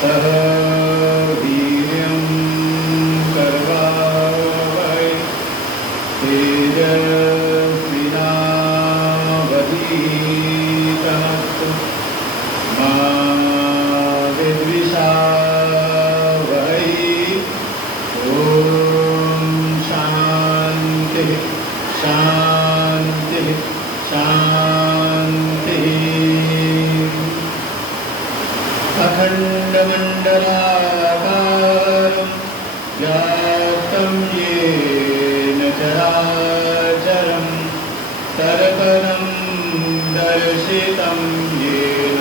सह वीर्यं करवावहै तेजस्विनावधीतमस्तु मा विद्विषावहै। ॐ शान्तिः शान्तिः शान्तिः। अखण्डमण्डलाकारं व्याप्तं येन चराचरं तत्पदं दर्शितं येन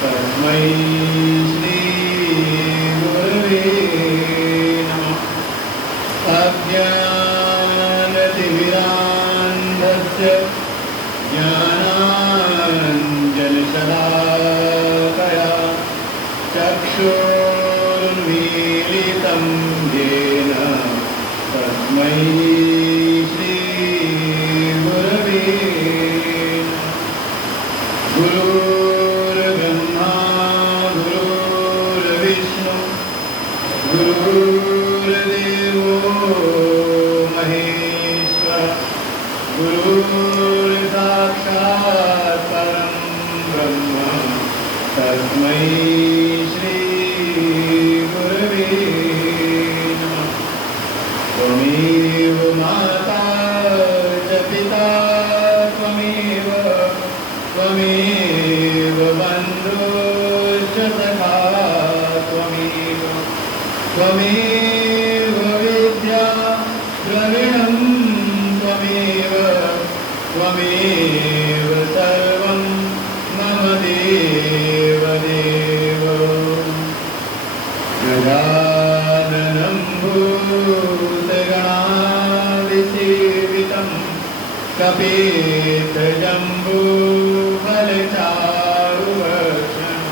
तस्मै श्रीगुरवे नमः। अज्ञानतिमिरान्धस्य ज्ञानाञ्जनशलाकया चक्षुरुन्मीलितं येन तस्मै श्रीगुरवे नमः। गुरुर्ब्रह्मा गुरुर्विष्णु गुरुर्देवो महेश्वर गुरुर्साक्षात् परं ब्रह्म तस्मै श्रीगुरवे नमः। त्वमेव माता च पिता त्वमेव बन्धुश्च सखा त्वमेव विद्या द्रविणं त्वमेव सर्वं मम देवदेव। गजाननं भूतगणादिसेवितं कपितजम्बूफलचारुभक्षणं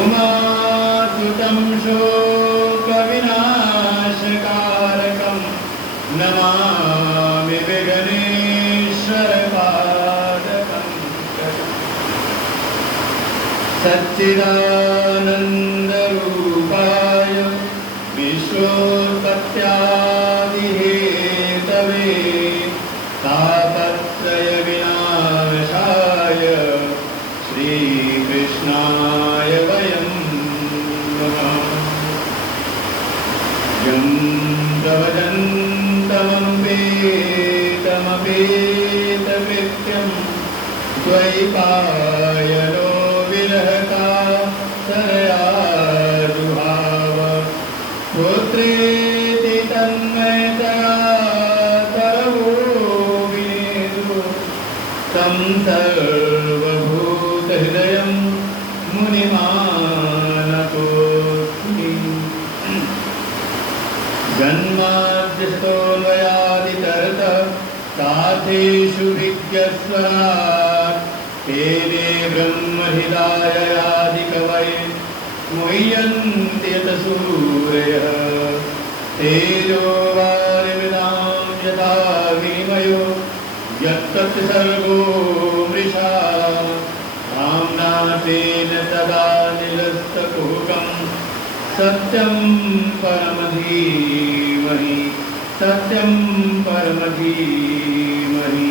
उमासुतं शोकविनाशकारकं नमामि विघ्नेश्वरपादपङ्कजं। सच्चिदानन्दरूपाय विश्वोत्पत्त्यादिहेतवे तापत्रयविनाशाय श्रीकृष्णाय वयं नमः। यं प्रवदन्तमपेतमपेतकृत्यं द्वैपायनो विरहकातरया जुहाव पुत्रेति तन्मयतया तरवो विनेदु तं सर्वभूतहृदयं मुनिमानतोऽस्मि। जन्माद्यस्तोऽन्वयादितरतः विज्ञस्वराट् तेने ब्रह्महृदाययादिकवये मुह्यन्ति यत सूरयः तेजो वारिमृतां यथा विनिमयो यत्तत् सर्गो मृषा धाम्ना तेन सदा निलस्तकुहकं सत्यं परमधीमहि सत्यं परमधीमहि।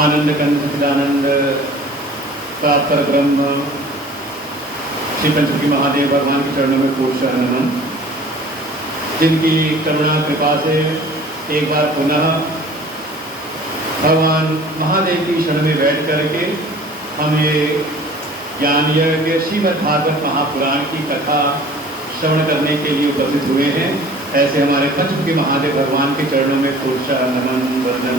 आनंद कंद सच्चिदानंद प्राप्त ब्रह्म श्री पंचमुखी महादेव भगवान के चरणों में कोटि नमन। जिनकी करुणा कृपा से एक बार पुनः भगवान महादेव की शरण में बैठ करके हम ये ज्ञान यज्ञ श्रीमद् भागवत महापुराण की कथा श्रवण करने के लिए उपस्थित हुए हैं। ऐसे हमारे पंचमुखी महादेव भगवान के चरणों में कोटि नमन वंदन।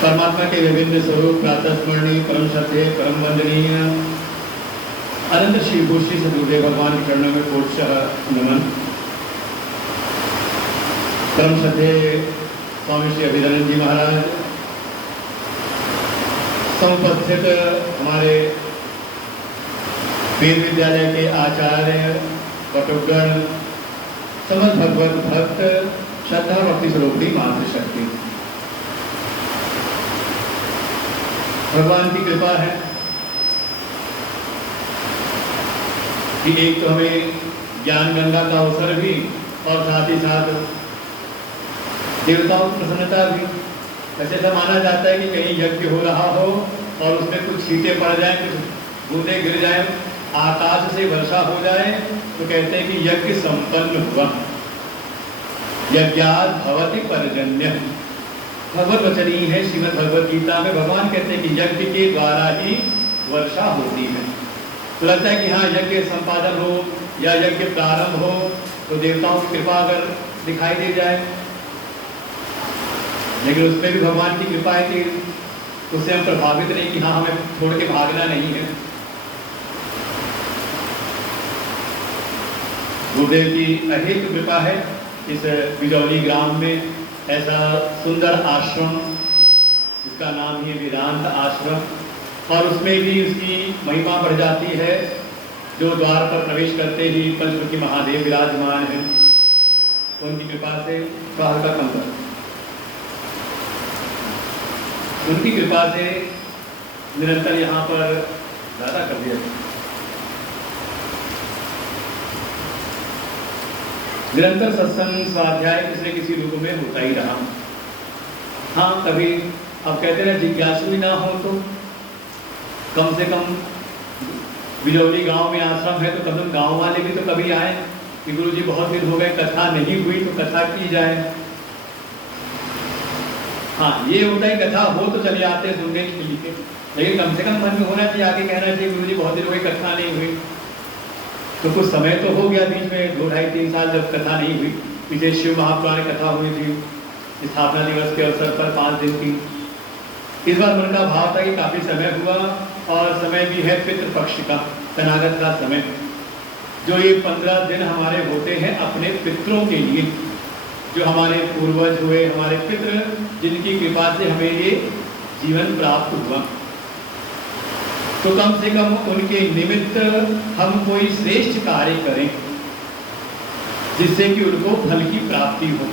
परमात्मा के विभिन्न स्वरूप प्रातः स्मरणीय परम सत्य परम वंदनीय अनंत श्री श्री सदगुरुदेव भगवान के चरणों में कोटि नमन। परम सत्य स्वामी श्री अभिधानंद जी महाराज, समुपस्थित हमारे वेद विद्यालय के आचार्य बटुकगण, समस्त भगवत भक्त, श्रद्धा भक्ति स्वरूपी मातृशक्ति, भगवान की कृपा है कि एक तो हमें ज्ञान गंगा का अवसर भी और साथ ही साथ देवताओं की प्रसन्नता भी। वैसे ऐसा माना जाता है कि कहीं यज्ञ हो रहा हो और उसमें कुछ छींटे पड़ जाए, कुछ बूंदे गिर जाए, आकाश से वर्षा हो जाए, तो कहते हैं कि यज्ञ संपन्न हुआ। यज्ञात् भवति पर्जन्य, भगवत वचनी है। श्रीमद् भगवद गीता में भगवान कहते हैं कि यज्ञ के द्वारा ही वर्षा होती है। तो लगता है कि हाँ, यज्ञ संपादन हो या यज्ञ प्रारंभ हो तो देवताओं की कृपा अगर दिखाई दे जाए, लेकिन उसमें भी भगवान की कृपा है कि उससे हम प्रभावित नहीं कि हाँ हमें छोड़ के भागना नहीं है। गुरुदेव की अहेतु कृपा है। इस बिजौली ग्राम में ऐसा सुंदर आश्रम जिसका नाम ही वेदांत आश्रम, और उसमें भी उसकी महिमा बढ़ जाती है। जो द्वार पर प्रवेश करते ही पंचमुखी महादेव विराजमान हैं, उनकी कृपा से बाहर का कम कर, उनकी कृपा से निरंतर यहाँ पर ज़्यादा कर दिया, निरंतर सत्संग स्वाध्याय किसी न किसी रूप में होता ही रहा। हाँ, कभी अब कहते हैं जिज्ञासु ही ना हो तो कम से कम बिजौली गांव में आश्रम है तो कम से कम गाँव वाले भी तो कभी आए कि गुरु जी बहुत दिन हो गए कथा नहीं हुई तो कथा की जाए। हाँ, ये होता है कथा हो तो चले आते हैं सुनने के लिए, लेकिन कम से कम मन में होना चाहिए, आगे कहना चाहिए गुरु जी बहुत दिन हो गए कथा नहीं हुई। तो कुछ समय तो हो गया बीच में 2, 2.5, 3 साल जब कथा नहीं हुई। पीछे शिव महापुराण कथा हुई थी स्थापना दिवस के अवसर पर 5 दिन की। इस बार मन का भाव था कि काफी समय हुआ और समय भी है पितृपक्ष का, तनागत का समय, जो ये 15 दिन हमारे होते हैं अपने पितरों के लिए, जो हमारे पूर्वज हुए, हमारे पितृ, जिनकी कृपा से हमें ये जीवन प्राप्त हुआ। तो कम से कम उनके निमित्त हम कोई श्रेष्ठ कार्य करें जिससे कि उनको फल की प्राप्ति हो।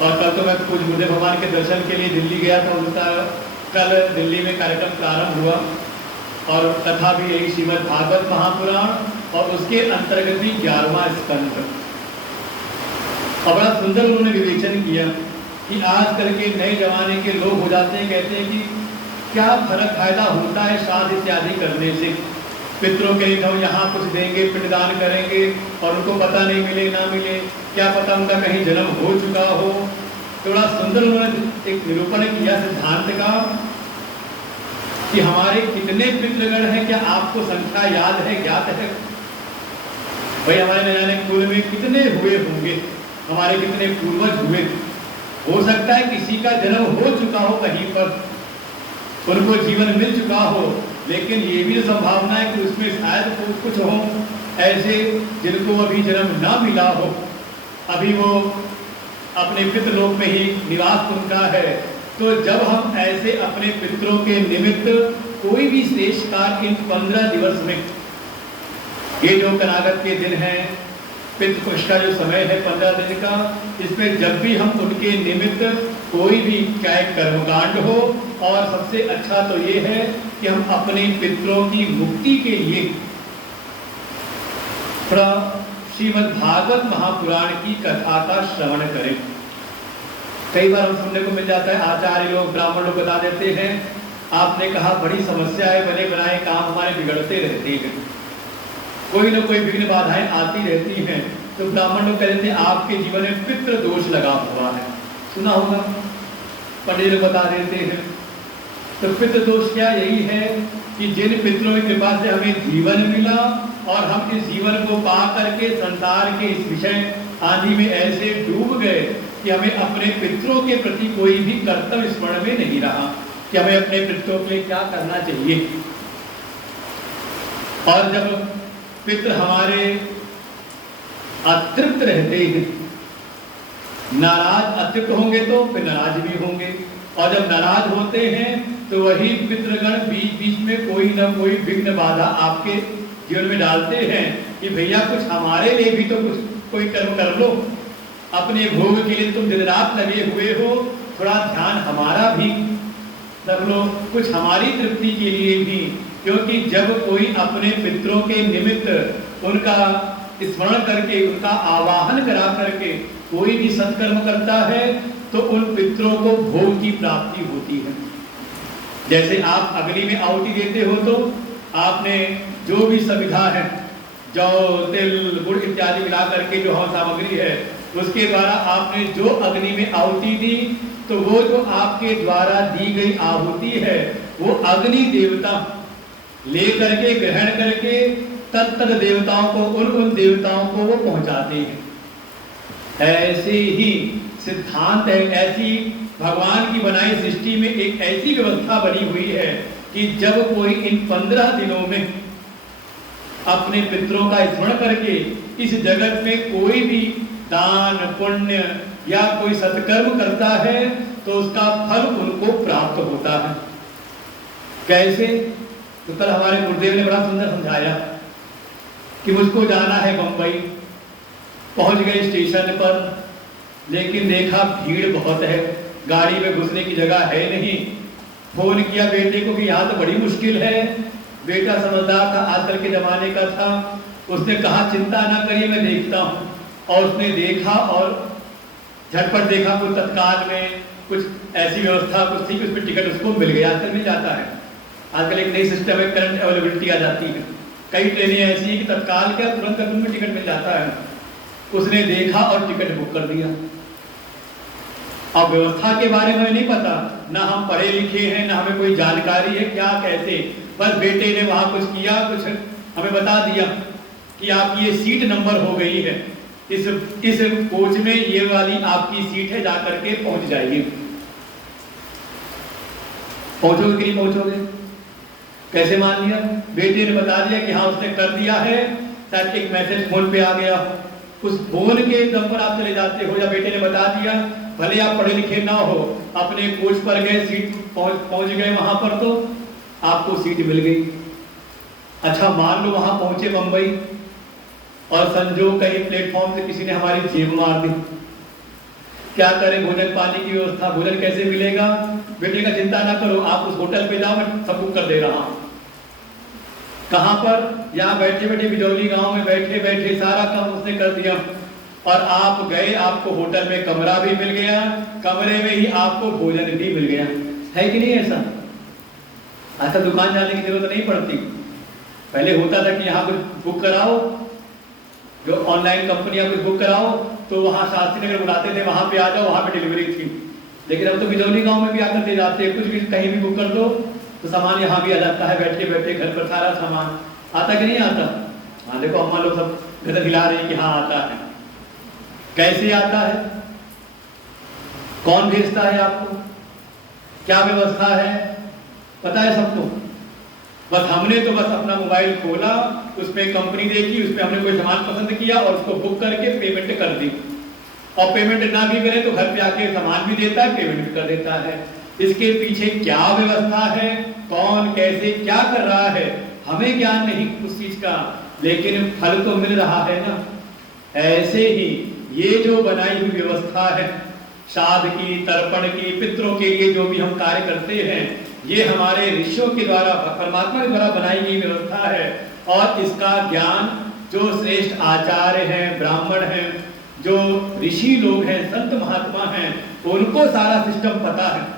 और कल तो मैं पूज्य गुरुदेव भगवान के दर्शन के लिए दिल्ली गया था, उनका कल दिल्ली में कार्यक्रम प्रारंभ हुआ और कथा भी यही श्रीमद् भागवत महापुराण और उसके अंतर्गत भी 11वां स्कंध। और बड़ा सुंदर उन्होंने विवेचन किया कि आजकल के नए जमाने के लोग हो जाते हैं, कहते हैं कि क्या फर्क फायदा होता है श्राद्ध इत्यादि करने से, पितरों के लिए हम यहाँ कुछ देंगे, पिंडदान करेंगे और उनको पता नहीं मिले ना मिले, क्या पता उनका कहीं जन्म हो चुका हो। तो बड़ा सुंदर उन्होंने एक निरूपण किया सिद्धांत का कि हमारे कितने पितृगण हैं, क्या आपको संख्या याद है, ज्ञात है? भाई हमारे न जाने कुल में कितने हुए होंगे, हमारे कितने पूर्वज हुए। हो सकता है किसी का जन्म हो चुका हो कहीं पर, उनको जीवन मिल चुका हो, लेकिन ये भी संभावना है कि उसमें शायद कुछ हो ऐसे जिनको अभी जन्म ना मिला हो, अभी वो अपने पितृलोक में ही निवास उनका है। तो जब हम ऐसे अपने पितरों के निमित्त कोई भी श्रेष्ठ कार्य इन 15 दिवस में, ये जो कनागत के दिन हैं, पितृपक्ष का जो समय है 15 दिन का, इसमें जब भी हम उनके निमित्त कोई भी चाहे कर्मकांड हो, और सबसे अच्छा तो ये है कि हम अपने पितरों की मुक्ति के लिए श्रीमद् भागवत महापुराण की कथा का श्रवण करें। कई बार हम सुनने को मिल जाता है, आचार्य लोग, ब्राह्मण लोग बता देते हैं, आपने कहा बड़ी समस्या है, बने बनाए काम हमारे बिगड़ते रहते हैं, कोई ना कोई विघ्न बाधाएं आती रहती हैं। तो ब्राह्मण लोग कहते हैं आपके जीवन में पितृ दोष लगा हुआ है, सुना होगा, पंडित लोग बता देते हैं। तो पितृ दोष क्या? यही है कि जिन पितरों की कृपा से हमें जीवन मिला और हम इस जीवन को पा करके संसार के इस विषय आदि में ऐसे डूब गए कि हमें अपने पितरों के प्रति कोई भी कर्तव्य स्मरण में नहीं रहा कि हमें अपने पितरों के लिए क्या करना चाहिए। और जब पितृ हमारे अतृप्त रहते हैं, नाराज अतृप्त होंगे तो फिर नाराज भी होंगे, और जब नाराज होते हैं तो वही पितृगण बीच बीच में कोई ना कोई विघ्न बाधा आपके जीवन में डालते हैं कि भैया कुछ हमारे लिए भी तो कुछ कोई कर्म कर लो, अपने भोग के लिए तुम दिन रात लगे हुए हो, थोड़ा ध्यान हमारा भी रख लो, कुछ हमारी तृप्ति के लिए भी, क्योंकि जब कोई अपने पितरों के निमित्त उनका स्मरण करके, उनका आवाहन करा करके कोई भी सत्कर्म करता है तो उन पितरों को भोग की प्राप्ति होती है। जैसे आप अग्नि में आहुति देते हो तो आपने जो भी सुविधा है, जौ तिल गुड़ इत्यादि मिला करके जो हवन सामग्री है उसके द्वारा आपने जो अग्नि में आहुति दी, तो वो जो आपके द्वारा दी गई आहुति है वो अग्नि देवता ले करके ग्रहण करके तत्त देवताओं को, उन देवताओं को वो पहुंचाते हैं। ऐसे ही सिद्धांत है, ऐसी भगवान की बनाई सृष्टि में एक ऐसी व्यवस्था बनी हुई है कि जब कोई इन 15 दिनों में अपने पितरों का स्मरण करके इस जगत में कोई भी दान पुण्य या कोई सत्कर्म करता है तो उसका फल उनको प्राप्त होता है। कैसे? तो कल हमारे गुरुदेव ने बड़ा सुंदर समझाया कि मुझको जाना है बंबई, पहुंच गए स्टेशन पर, लेकिन देखा भीड़ बहुत है, गाड़ी में घुसने की जगह है नहीं। फोन किया बेटे को कि यहाँ तो बड़ी मुश्किल है। बेटा समझदार था, आजकल के जमाने का था, उसने कहा चिंता ना करिए मैं देखता हूँ। और उसने देखा और झटपट देखा, कुछ तत्काल में कुछ ऐसी व्यवस्था कुछ थी कि उसमें टिकट उसको मिल गया, आजकल मिल जाता है। आजकल एक नई सिस्टम है, करंट अवेलेबिलिटी आ जाती है। कई ट्रेनें ऐसी है कि तत्काल क्या तुरंत में टिकट मिल जाता है। उसने देखा और टिकट बुक कर दिया। अब व्यवस्था के बारे में नहीं पता, ना हम पढ़े लिखे हैं, ना हमें कोई जानकारी है क्या कैसे, बस बेटे ने वहां कुछ किया, कुछ हमें बता दिया कि आपकी ये सीट नंबर हो गई है, इस कोच में ये वाली आपकी सीट है, जाकर के पहुंच जाइए। पहुंचोगे कि नहीं पहुंचोगे? कैसे मान लिया? बेटे ने बता दिया कि हाँ उसने कर दिया है, शायद एक मैसेज फोन पे आ गया, उस फोन के दम पर आप चले जाते हो। या बेटे ने बता दिया, भले आप पढ़े लिखे ना हो, अपने कोच पर गए, सीट पहुंच गए वहां पर, तो आपको सीट मिल गई। अच्छा मान लो वहां पहुंचे बंबई और संजोग कहीं प्लेटफॉर्म से किसी ने हमारी जेब मार दी, क्या करें? भोजन पानी की व्यवस्था, भोजन कैसे मिलेगा? बेटे का चिंता ना करो, आप उस होटल पे जाओ, मैं सब बुक कर दे रहा हूं। कहां पर? यहाँ बैठे बैठे बिजौली गांव में बैठे बैठे सारा काम उसने कर दिया। और आप गए, आपको होटल में कमरा भी मिल गया, कमरे में ही आपको भोजन भी मिल गया। है कि नहीं ऐसा? ऐसा दुकान जाने की जरूरत नहीं पड़ती। पहले होता था कि यहाँ कुछ बुक कराओ, जो ऑनलाइन कंपनियां कुछ बुक कराओ तो वहां शास्त्री नगर बुलाते थे, वहां पे आ जाओ, वहां पे डिलीवरी थी। लेकिन अब तो बिजौली गांव में भी आकर दे जाते हैं, कुछ भी कहीं भी बुक कर दो तो सामान यहाँ भी आ जाता है, बैठे बैठे घर पर सारा सामान आता कि नहीं आता? हाँ देखो अम्मा लोग सब गदर हिला रही कि हाँ आता है। कैसे आता है? कौन भेजता है आपको? क्या व्यवस्था है? पता है सबको? बस हमने तो बस अपना मोबाइल खोला, उसमें कंपनी देखी, उसमें हमने कोई सामान पसंद किया और उसको बुक करके पेमेंट कर दी। और पेमेंट ना भी करे तो घर पे आके सामान भी देता है, पेमेंट भी कर देता है। इसके पीछे क्या व्यवस्था है, कौन कैसे क्या कर रहा है, हमें ज्ञान नहीं उस चीज का, लेकिन फल तो मिल रहा है ना। ऐसे ही ये जो बनाई हुई व्यवस्था है, श्राद्ध की, तर्पण की, पितरों के लिए जो भी हम कार्य करते हैं, ये हमारे ऋषियों के द्वारा, परमात्मा के द्वारा बनाई गई व्यवस्था है। और इसका ज्ञान जो श्रेष्ठ आचार्य हैं, ब्राह्मण हैं, जो ऋषि लोग हैं, संत महात्मा हैं, उनको सारा सिस्टम पता है।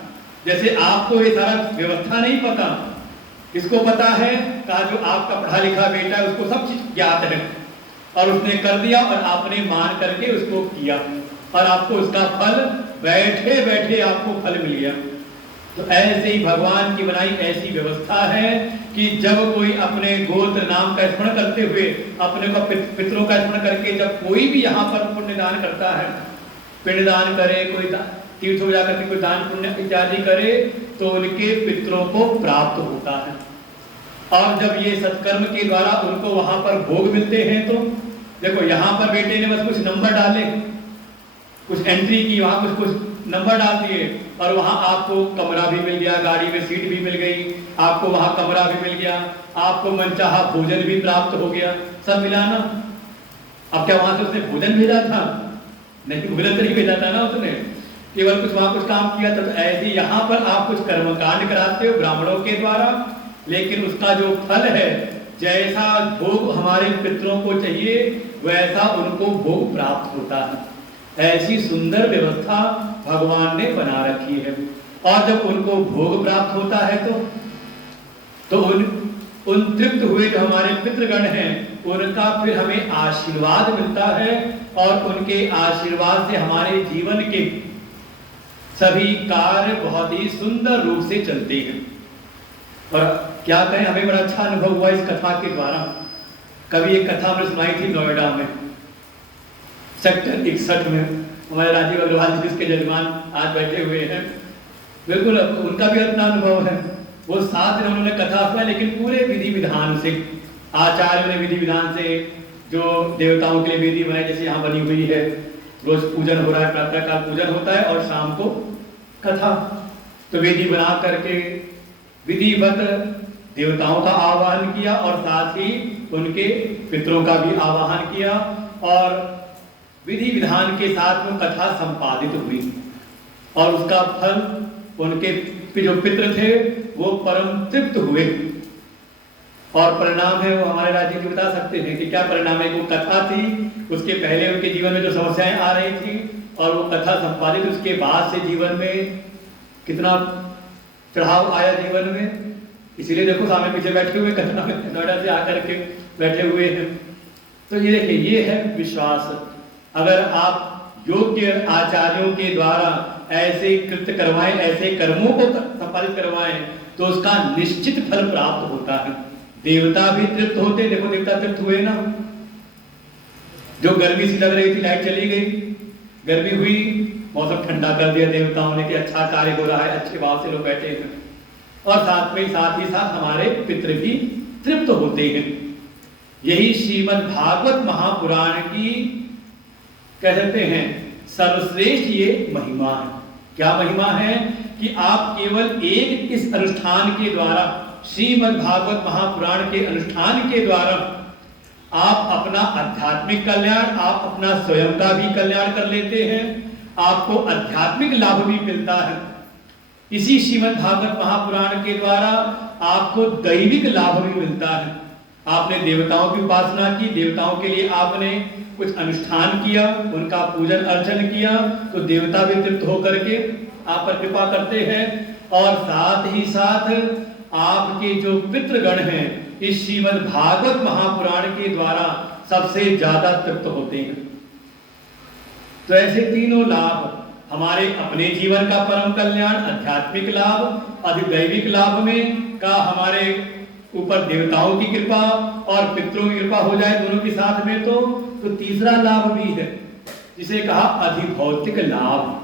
जैसे आपको ये सारा व्यवस्था नहीं पता, इसको पता है, कहा जो आपका पढ़ा लिखा बेटा है उसको सब चीज ज्ञात है, और उसने कर दिया और आपने मान करके उसको किया और आपको उसका फल बैठे बैठे आपको फल मिल गया। तो ऐसे ही भगवान की बनाई ऐसी व्यवस्था है कि जब कोई अपने गोत्र नाम का स्मरण करते हुए, अपने को पितरों का स्मरण करके जब कोई भी यहाँ पर पुण्य दान करता है, पिंडदान करे, कोई तीर्थ हो जाकर के कोई दान पुण्य इत्यादि करे, तो उनके पितरों को प्राप्त होता है। और जब ये सत्कर्म के द्वारा उनको वहां पर भोग मिलते हैं, तो देखो यहाँ पर बेटे ने बस कुछ नंबर डाले, कुछ एंट्री की, वहां कुछ कुछ नंबर डाल दिए और वहां आपको कमरा भी मिल गया, गाड़ी में सीट भी मिल गई, आपको वहां कमरा भी मिल गया, आपको मनचाहा भोजन भी प्राप्त हो गया, सब मिला ना। अब क्या वहां से उसने भोजन भेजा था? नहीं, भोजन तो नहीं भेजा था ना उसने, केवल कुछ वहां कुछ काम किया था। तो ऐसे यहाँ पर आप कुछ कर्मकांड कराते हो ब्राह्मणों के द्वारा, लेकिन उसका जो फल है, जैसा भोग हमारे पितरों को चाहिए वैसा उनको भोग प्राप्त होता है। ऐसी सुंदर व्यवस्था भगवान ने बना रखी है। और जब उनको भोग प्राप्त होता है तो उन तृप्त हुए जो हमारे पितृगण हैं उनका फिर हमें आशीर्वाद मिलता है, और उनके आशीर्वाद से हमारे जीवन के सभी कार्य बहुत ही सुंदर रूप से चलते हैं। और क्या कहें, हमें बड़ा अच्छा अनुभव हुआ इस कथा के द्वारा। कभी एक कथा हमने सुनाई थी नोएडा में, सेक्टर 61 में। हमारे राजीव अग्रवाल जी इसके जजमान आज बैठे हुए हैं, बिल्कुल उनका भी अपना अनुभव है। वो 7 दिन उन्होंने कथा सुना, लेकिन पूरे विधि विधान से, आचार्य ने विधि विधान से जो देवताओं के लिए वेदी बनाई, जैसे यहाँ बनी हुई है, रोज पूजन हो रहा है, प्रातः काल पूजन होता है और शाम को कथा। तो वेदी बना करके विधिवत देवताओं का आवाहन किया और साथ ही उनके पितरों का भी आवाहन किया, और विधि विधान के साथ में कथा संपादित हुई। और उसका फल उनके जो पितृ थे वो परम तृप्त हुए। और परिणाम है वो हमारे राज्य जी बता सकते हैं कि क्या परिणाम है। वो कथा थी, उसके पहले उनके जीवन में जो समस्याएं आ रही थी, और वो कथा संपादित उसके बाद से जीवन में कितना चढ़ाव आया जीवन में। इसीलिए देखो सामने पीछे बैठे हुए कथा में नोएडा से आकर के बैठे हुए हैं। तो ये देखिए, ये है विश्वास। अगर आप योग्य आचार्यों के द्वारा ऐसे कृत्य करवाएं, ऐसे कर्मों को संपादित करवाएं, तो उसका निश्चित फल प्राप्त होता है। देवता भी तृप्त होते, देखो देवता तृप्त हुए ना। जो गर्मी सी लग रही थी, लाइट चली गई, गर्मी हुई, मौसम ठंडा कर दिया देवताओं ने कि अच्छा कार्य हो रहा है, अच्छे भाव से लोग बैठे हैं। और साथ ही साथ हमारे पितृ भी तृप्त होते हैं। यही श्रीमद् भागवत महापुराण की कह सकते हैं सर्वश्रेष्ठ ये महिमा है। क्या महिमा है कि आप केवल एक इस अनुष्ठान के द्वारा, श्रीमद् भागवत महापुराण के अनुष्ठान के द्वारा आप अपना आध्यात्मिक कल्याण, आप अपना स्वयं का भी कल्याण कर लेते हैं, आपको आध्यात्मिक लाभ भी मिलता है। इसी श्रीमद् भागवत महापुराण के द्वारा आपको दैविक लाभ भी मिलता है। आपने देवताओं की उपासना की, देवताओं के लिए आपने कुछ अनुष्ठान किया, उनका पूजन अर्चन किया, तो देवता भी तृप्त होकर के आप पर कृपा करते हैं। और साथ ही साथ आपके जो पितृगण हैं इस श्रीमद् भागवत महापुराण के द्वारा सबसे ज्यादा तृप्त होते हैं। तो ऐसे तीनों लाभ, हमारे अपने जीवन का परम कल्याण, आध्यात्मिक लाभ, अधिदैविक लाभ में का हमारे ऊपर देवताओं की कृपा और पितरों की कृपा हो जाए दोनों के साथ में, तो तीसरा लाभ भी है जिसे कहा अधिभौतिक लाभ।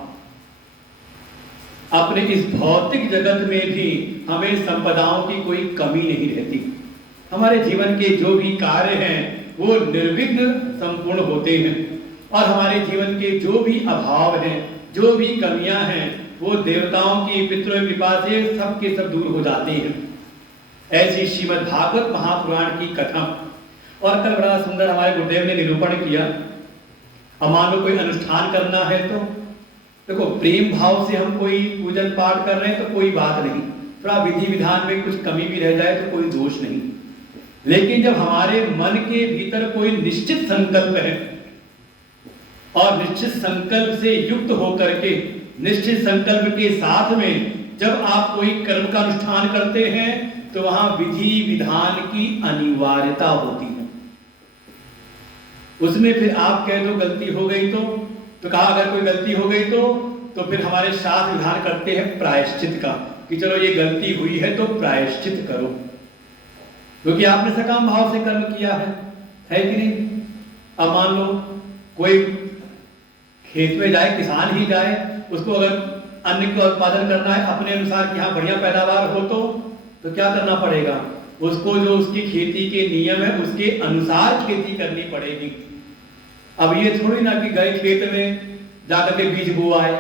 अपने इस भौतिक जगत में भी हमें संपदाओं की कोई कमी नहीं रहती। हमारे जीवन के जो भी कार्य हैं वो निर्विघ्न संपूर्ण होते हैं, और हमारे जीवन के जो भी अभाव हैं, जो भी कमियां हैं, वो देवताओं की पितरों की कृपा से सबके सब दूर हो जाते हैं। ऐसी श्रीमद् भागवत महापुराण की कथा। और कल बड़ा सुंदर हमारे गुरुदेव ने निरूपण किया। अब मान लो कोई अनुष्ठान करना है तो देखो, प्रेम भाव से हम कोई पूजन पाठ कर रहे हैं तो कोई बात नहीं, थोड़ा विधि विधान में कुछ कमी भी रह जाए तो कोई दोष नहीं। लेकिन जब हमारे मन के भीतर कोई निश्चित संकल्प है, और निश्चित संकल्प से युक्त होकर के, निश्चित संकल्प के साथ में जब आप कोई कर्म का अनुष्ठान करते हैं, तो वहां विधि विधान की अनिवार्यता होती है। उसमें फिर आप कह दो गलती हो गई तो कहा अगर कोई गलती हो गई तो फिर हमारे शास्त्र विधान करते हैं प्रायश्चित का, कि चलो ये गलती हुई है तो प्रायश्चित करो, क्योंकि आपने सकाम भाव से कर्म किया है कि नहीं। अब मान लो कोई खेत में जाए, किसान ही जाए, उसको अगर अन्न का उत्पादन करना है अपने अनुसार कि हाँ बढ़िया पैदावार हो तो क्या करना पड़ेगा, उसको जो उसकी खेती के नियम है उसके अनुसार खेती करनी पड़ेगी। अब ये थोड़ी ना कि गए खेत में जाकर के बीज बोआए,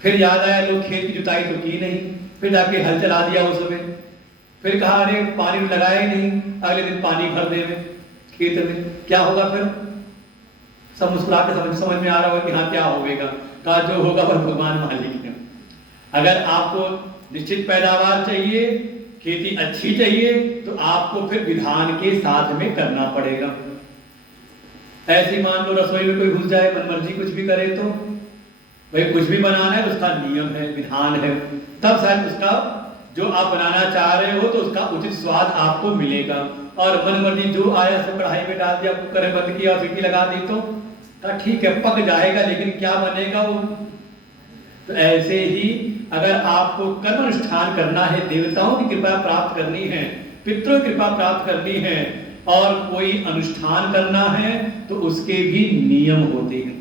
फिर याद आया लोग खेत की जुताई तो की नहीं, फिर जाके हल चला दिया उसमें, फिर कहा अरे पानी लगाया ही नहीं, अगले दिन पानी भर दे में खेत में, क्या होगा फिर? सब मुस्कुरा के समझ में आ रहा होगा कि हाँ क्या होगा। का जो होगा वह भगवान मालिक है। अगर आपको निश्चित पैदावार चाहिए, खेती अच्छी चाहिए, तो आपको फिर विधान के साथ में करना पड़ेगा। ऐसी मान लो रसोई में कोई घुस जाए, मनमर्जी कुछ भी करे, तो भाई कुछ भी बनाना है उसका नियम है, विधान है, तब शायद उसका जो आप बनाना चाह रहे हो तो उसका उचित स्वाद आपको मिलेगा। और मनमर्जी जो आया से कढ़ाई में डाल दिया, कुकर में बंद किया, सीटी लगा दी, तो ठीक है पक जाएगा, लेकिन क्या बनेगा वो। तो ऐसे ही अगर आपको कर्म अनुष्ठान करना है, देवताओं की कृपा प्राप्त करनी है, पितरों की कृपा प्राप्त करनी है, और कोई अनुष्ठान करना है, तो उसके भी नियम होते हैं।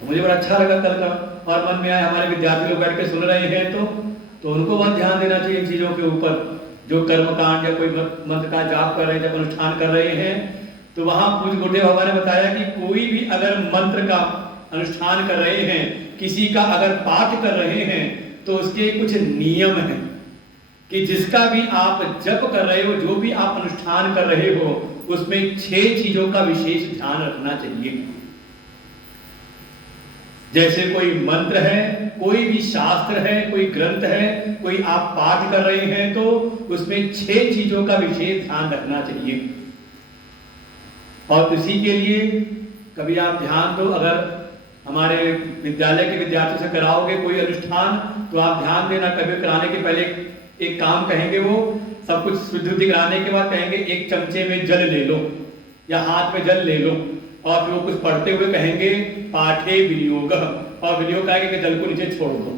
तो मुझे बड़ा अच्छा लगा कल का, और मन में आया हमारे विद्यार्थी लोग बैठ के सुन रहे हैं, तो उनको बहुत ध्यान देना चाहिए इन चीजों के ऊपर। जो कर्मकांड या कोई मंत्र का जाप कर रहे हैं, जब अनुष्ठान कर रहे हैं, तो वहां पूज्य गुरुदेव बाबा ने बताया कि कोई भी अगर मंत्र का अनुष्ठान कर रहे हैं, किसी का अगर पाठ कर रहे हैं, तो उसके कुछ नियम हैं कि जिसका भी आप जप कर रहे हो, जो भी आप अनुष्ठान कर रहे हो, उसमें 6 चीजों का विशेष ध्यान रखना चाहिए। जैसे कोई मंत्र है, कोई भी शास्त्र है, कोई ग्रंथ है, कोई आप पाठ कर रहे हैं, तो उसमें 6 चीजों का विशेष ध्यान रखना चाहिए। और इसी के लिए कभी आप ध्यान दो, अगर हमारे विद्यालय के विद्यार्थियों से कराओगे कोई अनुष्ठान, तो आप ध्यान देना, कभी कराने के पहले एक काम कहेंगे, वो सब कुछ शुद्धि कराने के बाद कहेंगे 1 चमचे में जल ले लो या हाथ में जल ले लो, और फिर वो कुछ पढ़ते हुए कहेंगे पाठे विनियोग, और विनियोग कहेंगे कि जल को नीचे छोड़ दो।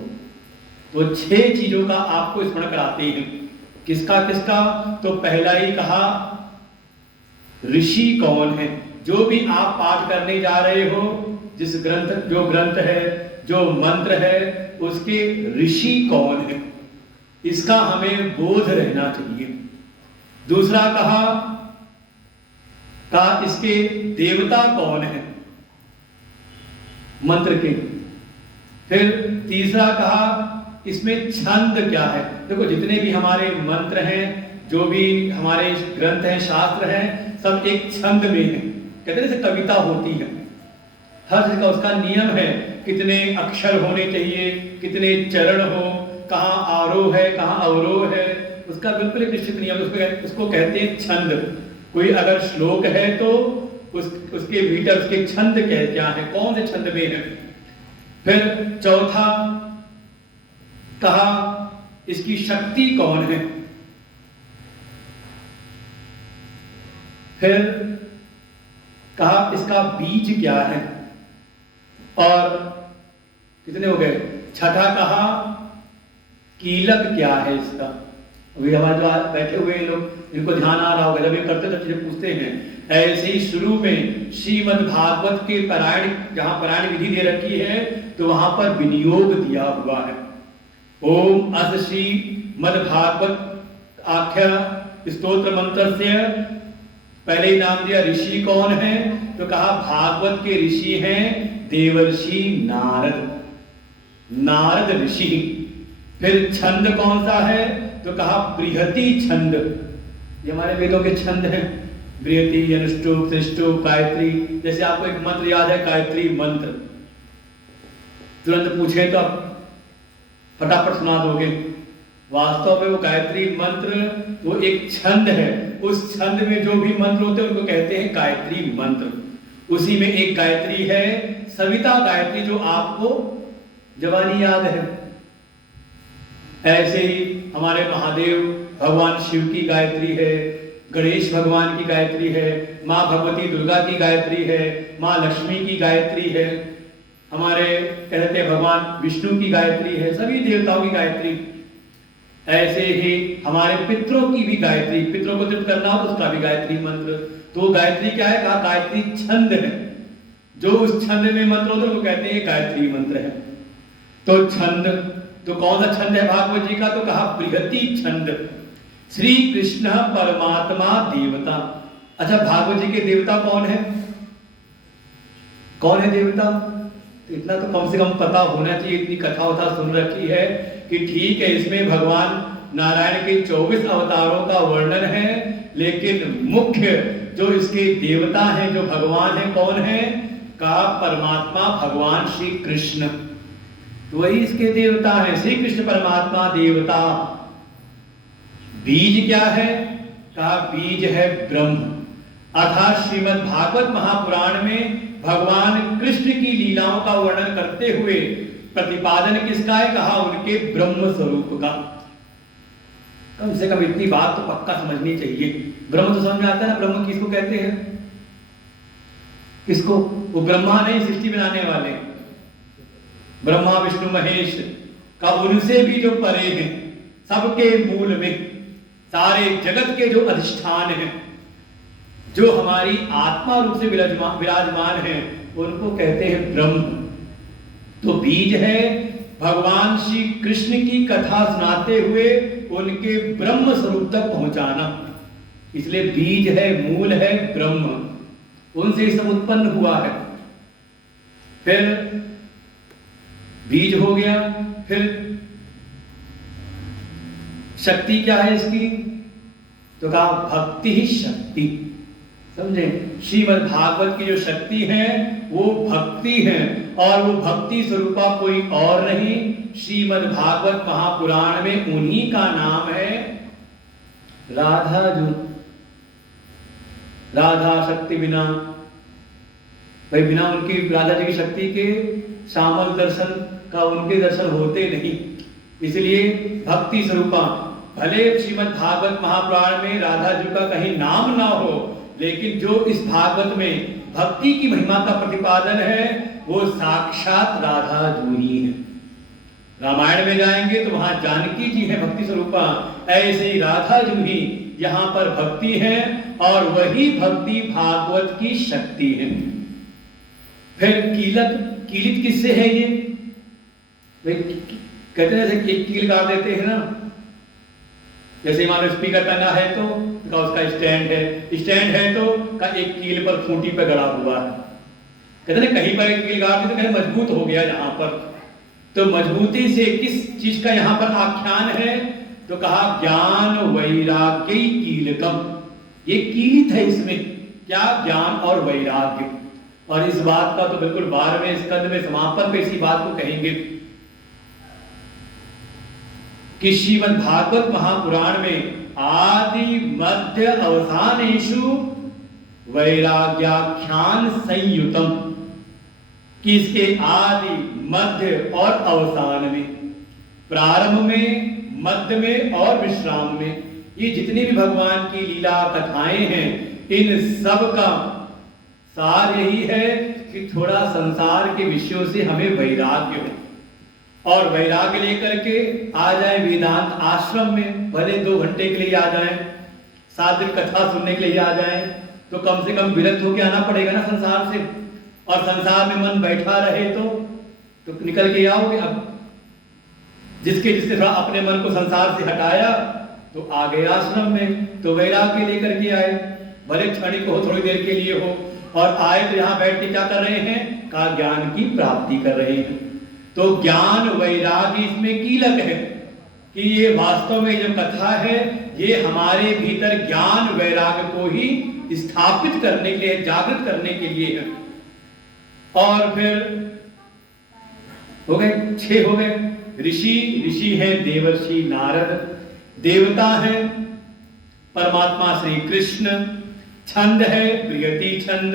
तो 6 चीजों का आपको स्मरण कराते हैं। किसका किसका? तो पहला ही कहा ऋषि कौन है। जो भी आप पाठ करने जा रहे हो, जिस ग्रंथ, जो ग्रंथ है, जो मंत्र है, उसके ऋषि कौन है, इसका हमें बोध रहना चाहिए। दूसरा कहा इसके देवता कौन है मंत्र के। फिर तीसरा कहा इसमें छंद क्या है। देखो जितने भी हमारे मंत्र हैं, जो भी हमारे ग्रंथ हैं, शास्त्र हैं, सब एक छंद में है। कहते हैं जैसे कविता होती है, हर चीज का उसका नियम है, कितने अक्षर होने चाहिए, कितने चरण हो, कहाँ आरोह है, कहाँ अवरोह है, उसका बिल्कुल एक निश्चित नियम। उसको कहते हैं छंद। कोई अगर श्लोक है तो उसके भीतर उसके छंद क्या है, कौन से छंद में है। फिर चौथा कहा इसकी शक्ति कौन है। फिर कहा इसका बीज क्या है। और कितने हो गए? छठा कहा कीलक क्या है इसका। अभी हमारे जो बैठे हुए लोग, इनको ध्यान आ रहा होगा, जब ये करते तो चीजें पूछते हैं। ऐसे ही शुरू में श्रीमद् भागवत के पारायण, जहां पारायण विधि दे रखी है, तो वहां पर विनियोग दिया हुआ है। ओम अस श्रीमद् भागवत आख्या स्तोत्र मंत्र से पहले ही नाम दिया ऋषि कौन है, तो कहा भागवत के ऋषि हैं देवर्षि नारद, नारद ऋषि। फिर छंद कौन सा है, तो कहा बृहति छंद। ये हमारे वेदों के छंद हैं, बृहति, अनुष्टुप, त्रिष्टुप, गायत्री। जैसे आपको एक मंत्र याद है गायत्री मंत्र, तुरंत पूछे तो आप फटाफट सुना दोगे। वास्तव में वो गायत्री मंत्र वो एक छंद है। उस छंद में जो भी मंत्र होते हैं उनको कहते हैं गायत्री मंत्र। उसी में एक गायत्री है सविता गायत्री, जो आपको जवानी याद है। ऐसे ही हमारे महादेव भगवान शिव की गायत्री है, गणेश भगवान की गायत्री है, माँ भगवती दुर्गा की गायत्री है, माँ लक्ष्मी की गायत्री है, हमारे कहते हैं भगवान विष्णु की गायत्री है, सभी देवताओं की गायत्री। ऐसे ही हमारे पितरों की भी गायत्री, पितरों को तृप्त करना हो उसका भी गायत्री मंत्र। तो गायत्री क्या है? कहा गायत्री छंद है। जो उस छंद में मंत्र होते हैं उनको कहते हैं गायत्री मंत्र है। तो छंद, तो कौन सा छंद है भागवत जी का? तो कहा बृहति छंद। श्री कृष्ण परमात्मा देवता। अच्छा, भागवत जी के देवता कौन है? कौन है देवता? तो इतना तो कम से कम पता होना चाहिए। इतनी कथा वथा सुन रखी है कि ठीक है, इसमें भगवान नारायण के 24 अवतारों का वर्णन है, लेकिन मुख्य जो इसके देवता हैं, जो भगवान है, कौन है? का परमात्मा भगवान श्री कृष्ण, तो वही इसके देवता है, श्री कृष्ण परमात्मा देवता। बीज क्या है? का बीज है ब्रह्म। अर्थात श्रीमद् भागवत महापुराण में भगवान कृष्ण की लीलाओं का वर्णन करते हुए प्रतिपादन किसका है? कहा उनके ब्रह्म स्वरूप का। कम से कम इतनी बात तो पक्का समझनी चाहिए। ब्रह्म तो समझ में आता है ना, ब्रह्म किसको कहते हैं? किसको? वो ब्रह्मा नहीं, सृष्टि बनाने वाले ब्रह्मा विष्णु महेश का, उनसे भी जो परे हैं, सबके मूल में, सारे जगत के जो अधिष्ठान हैं, जो हमारी आत्मा रूप से विराजमान है, उनको कहते हैं ब्रह्म। तो बीज है भगवान श्री कृष्ण की कथा सुनाते हुए उनके ब्रह्म स्वरूप तक पहुंचाना, इसलिए बीज है, मूल है ब्रह्म, उनसे सब उत्पन्न हुआ है। फिर बीज हो गया, फिर शक्ति क्या है इसकी? तो कहा भक्ति ही शक्ति। समझे? श्रीमद् भागवत की जो शक्ति है वो भक्ति है, और वो भक्ति स्वरूपा कोई और नहीं, श्रीमद् भागवत महापुराण में उन्हीं का नाम है राधा। जो राधा शक्ति बिना, भाई बिना उनकी, राधा जी की शक्ति के श्यामल दर्शन का उनके दर्शन होते नहीं। इसलिए भक्ति स्वरूपा, भले श्रीमद् भागवत महापुराण में राधा जी का कहीं नाम ना हो, लेकिन जो इस भागवत में भक्ति की महिमा का प्रतिपादन है वो साक्षात राधा जी ही है। रामायण में जाएंगे तो वहां जानकी जी है भक्ति स्वरूपा, ऐसे ही राधा जी ही यहाँ पर भक्ति है, और वही भक्ति भागवत की शक्ति है। फिर कीलक, कीलित किससे है ये? कहते हैं एक कील काट देते हैं ना, जैसे मान लो स्पीकर टंगा है तो का उसका स्टैंड है, स्टैंड है तो का एक कील पर खूंटी पे गड़ा हुआ है। कहते हैं कहीं पर एक कील काट दी तो कहीं मजबूत हो गया यहाँ पर, तो मजबूती से किस चीज का यहाँ पर आख्यान है? तो कहा ज्ञान वैराग्य कीलकम, ये कीलित है इसमें क्या? ज्ञान और वैराग्य। और इस बात का तो बिल्कुल 12वें स्कंद में समापन पे इसी बात को कहेंगे कि श्रीमद् भागवत महापुराण में आदि मध्य अवसानेषु वैराग्याख्यान संयुतम, कि इसके आदि मध्य और अवसान में, प्रारंभ में, मध्य में और विश्राम में, ये जितनी भी भगवान की लीला कथाएं हैं, इन सब का सार यही है कि थोड़ा संसार के विषयों से हमें वैराग्य हो, और वैराग्य लेकर के आ जाए वेदांत आश्रम में, भले 2 घंटे के लिए आ जाए, 7 दिन कथा सुनने के लिए आ जाए, तो कम से कम विरक्त होकर आना पड़ेगा ना संसार से, और संसार में मन बैठा रहे तो निकल के आओगे। अब जिसके थोड़ा अपने मन को संसार से हटाया तो आ गए आश्रम में, तो वैराग्य लेकर के आए, भले क्षणिक हो, थोड़ी देर के लिए हो, और आए तो यहाँ बैठ के क्या कर रहे हैं? का ज्ञान की प्राप्ति कर रहे हैं। तो ज्ञान वैराग्य इसमें कीलक है कि ये वास्तव में जो कथा है ये हमारे भीतर ज्ञान वैराग्य को ही स्थापित करने के लिए, जागृत करने के लिए है। और फिर हो गए 6 हो गए। ऋषि है देवर्षि नारद, देवता है परमात्मा श्री कृष्ण, छंद है प्रियति छंद,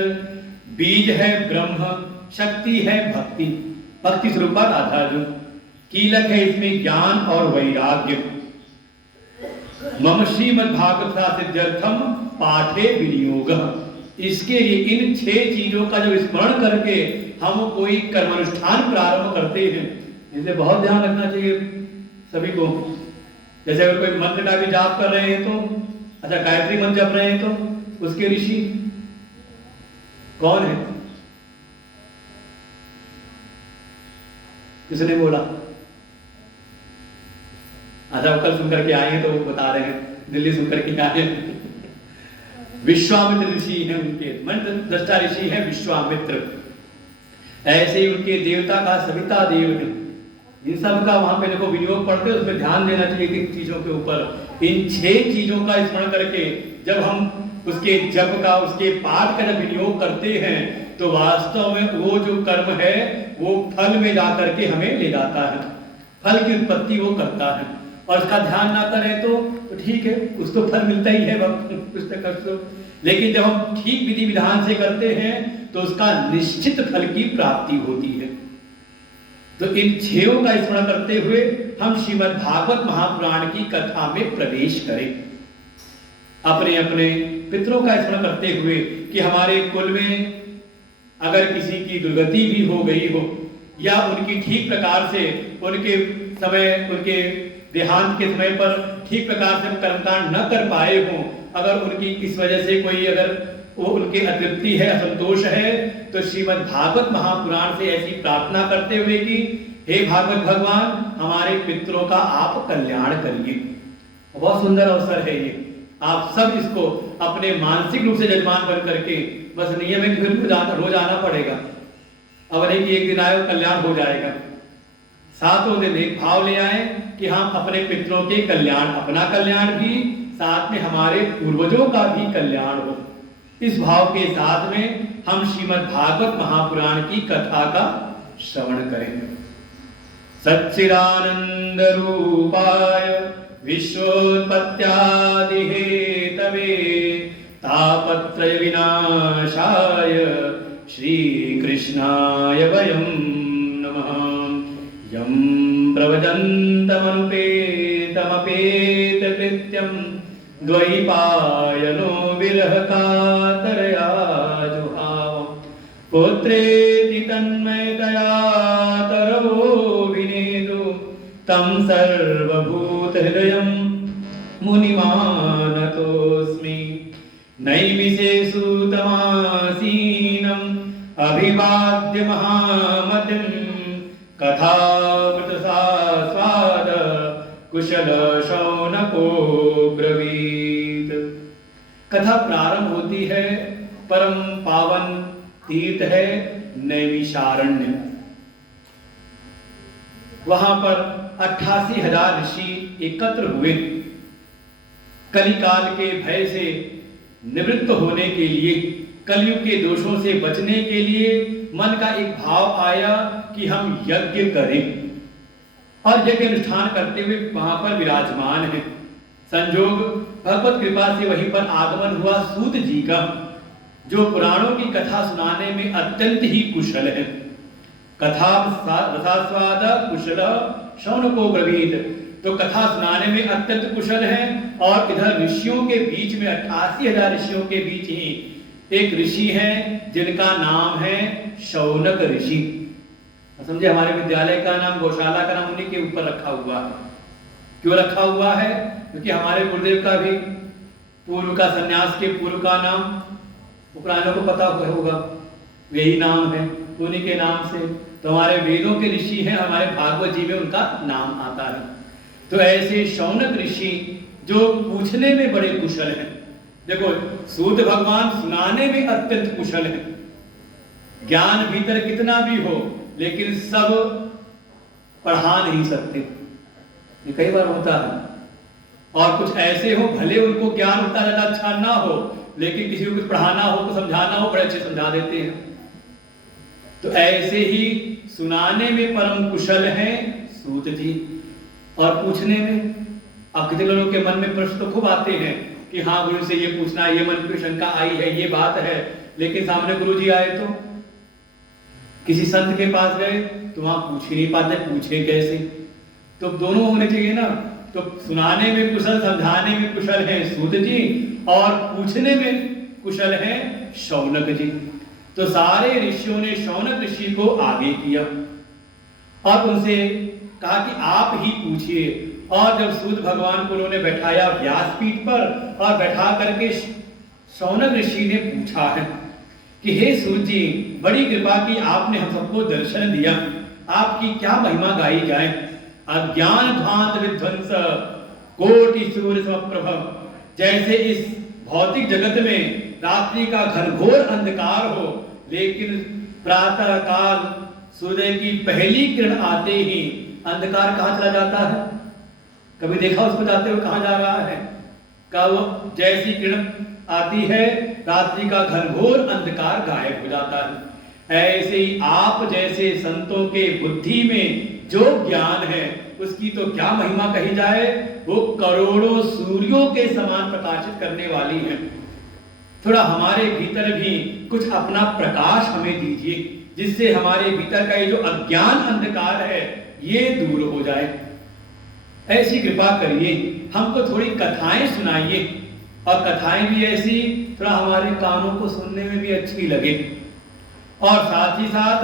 बीज है ब्रह्म, शक्ति है भक्ति, भक्ति स्वरूपा राधा जी, कीलक है इसमें ज्ञान और वैराग्य। मम श्रीमद् भागवत सिद्ध्यर्थम पाठे विनियोग, इसके लिए इन 6 चीजों का जब स्मरण करके हम कोई कर्मानुष्ठान प्रारंभ करते हैं, इसे बहुत ध्यान रखना चाहिए सभी को। जैसे अगर कोई मंत्र का भी जाप कर रहे हैं तो, अच्छा गायत्री मंत्र जप रहे हैं तो उसके ऋषि कौन है? किसने बोला? अच्छा कल सुनकर के आए हैं तो वो बता रहे हैं, दिल्ली सुनकर के आए हैं। विश्वामित्र ऋषि हैं, उनके मंत्र दृष्टा ऋषि हैं विश्वामित्र। ऐसे ही उनके देवता का सविता देव है। इन सब का वहां पे देखो विनियोग पढ़ते हैं, उसमें ध्यान देना चाहिए इन चीजों के ऊपर। इन 6 चीजों का स्मरण करके जब हम उसके जप का, उसके पाठ का जब विनियोग करते हैं तो वास्तव में वो जो कर्म है वो फल में जाकर के हमें ले जाता है, फल की उत्पत्ति वो करता है। और उसका ध्यान ना करें तो ठीक है, कुछ तो फल मिलता ही है कुछ तो कर दो, लेकिन जब हम ठीक विधि विधान से करते हैं तो उसका निश्चित फल की प्राप्ति होती है। तो इन 6 का स्मरण करते हुए हम श्रीमद् भागवत महापुराण की कथा में प्रवेश करें, अपने अपने पितरों का स्मरण करते हुए कि हमारे कुल में अगर किसी की दुर्गति भी हो गई हो या उनकी ठीक प्रकार से उनके समय, उनके देहांत के समय पर ठीक प्रकार से कर्मकांड न कर पाए हों, अगर उनकी इस वजह से कोई अगर वो उनके अतृप्ति है, असंतोष है, तो श्रीमद् भागवत महापुराण से ऐसी प्रार्थना करते हुए कि हे भागवत भगवान, हमारे पितरों का आप कल्याण करिए। बहुत सुंदर अवसर है ये, आप सब इसको अपने मानसिक रूप से जजमान बन करके, बस नियम है कि रोज आना पड़ेगा, अब नहीं कि एक दिन आए कल्याण हो जाएगा। सातों दिन एक भाव ले आए कि हम अपने पितरों के कल्याण, अपना कल्याण भी, साथ में हमारे पूर्वजों का भी कल्याण हो। इस भाव के साथ में हम श्रीमद् भागवत महापुराण की कथा का श्रवण करें। सच्चिदानंद रूपाय विश्वोत्पत्त्यादि हेतवे तापत्रय विनाशाय श्री कृष्णाय वयं नमः। यं प्रवदन्तमनुपेतमपेतकृत्यं द्वैपायनो विरह कातरया जुहाव पुत्रेति तन्मयतया तरवो विनेदु तं सर्वभूतहृदयं मुनिमानतोऽस्मि। नैमिषे सूतमासीनम् अभिवाद्य महामतिं कथामृतसास्वाद कुशल शौनको ब्रवीत। कथा प्रारंभ होती है, परम पावन तीर्थ है नैमिषारण्य। वहां पर 88,000 ऋषि एकत्र हुए, कलिकाल के भय से निवृत्त होने के लिए, कलयुग के दोषों से बचने के लिए मन का एक भाव आया कि हम यज्ञ करें, और यज्ञ अनुष्ठान करते हुए वहां पर विराजमान है। संजोग भगवत कृपा से वहीं पर आगमन हुआ सूत जी का, जो पुराणों की कथा सुनाने में अत्यंत ही कुशल है। कथा रसास्वाद कुशल शौनको ब्रवीत, तो कथा सुनाने में अत्यंत कुशल है। और इधर ऋषियों के बीच में 88,000 ऋषियों के बीच ही एक ऋषि है जिनका नाम है शौनक ऋषि। समझे, हमारे विद्यालय का नाम, गौशाला का नाम उन्हीं के ऊपर रखा हुआ है। क्यों रखा हुआ है? क्योंकि हमारे गुरुदेव का भी पूर्व का, संन्यास के पूर्व का नाम पुराणों को पता होगा, यही नाम है, उन्हीं के नाम से। तो हमारे वेदों के ऋषि हैं, हमारे भागवत जी में उनका नाम आता है। तो ऐसे शौनक ऋषि जो पूछने में बड़े कुशल हैं। देखो, सूत भगवान सुनाने में अत्यंत कुशल है, ज्ञान भीतर कितना भी हो लेकिन सब पढ़ा नहीं सकते, ये कई बार होता है। और कुछ ऐसे हो, भले उनको ज्ञान उतना ज्यादा अच्छा ना हो, लेकिन किसी को कुछ पढ़ाना हो तो समझाना हो, बड़े अच्छे समझा देते हैं। तो ऐसे ही सुनाने में परम कुशल हैं सूत जी, और पूछने में, अब कितने लोगों के मन में प्रश्न तो खूब आते हैं कि हाँ गुरु से ये पूछना, ये मन में शंका आई है, ये बात है, लेकिन सामने गुरु जी आए तो किसी संत के पास गए तो वहां पूछ ही नहीं पाते, पूछे कैसे? तो दोनों होने चाहिए ना। तो सुनाने में कुशल, समझाने में कुशल हैं सूत जी, और पूछने में कुशल हैं शौनक जी। तो सारे ऋषियों ने शौनक ऋषि को आगे किया और उनसे कहा कि आप ही पूछिए। और जब सूत भगवान को उन्होंने बैठाया व्यासपीठ पर और बैठा करके शौनक ऋषि ने पूछा है कि हे सूत जी, बड़ी कृपा की आपने हम सबको दर्शन दिया, आपकी क्या महिमा गाई जाए। अज्ञान ध्वांत विध्वंस कोटि सूर्य समप्रभ, जैसे इस भौतिक जगत में रात्रि का घनघोर अंधकार हो, लेकिन प्रातः काल सूर्य की पहली किरण आते ही अंधकार कहाँ चला जाता है? कभी देखा उसको जाते हुए कहाँ जा रहा है? कब जैसी किरण आती है रात्रि का घनघोर अंधकार गायब हो जाता है। ऐसे ही आप जैसे संतों के बुद्धि में जो ज्ञान है उसकी तो क्या महिमा कही जाए। वो करोड़ों सूर्यों के समान प्रकाशित करने वाली है। थोड़ा हमारे भीतर भी कुछ अपना प्रकाश हमें दीजिए, जिससे हमारे भीतर का ये जो अज्ञान अंधकार है ये दूर हो जाए। ऐसी कृपा करिए, हमको थोड़ी कथाएं सुनाइए, और कथाएं भी ऐसी थोड़ा हमारे कानों को सुनने में भी अच्छी लगे, और साथ ही साथ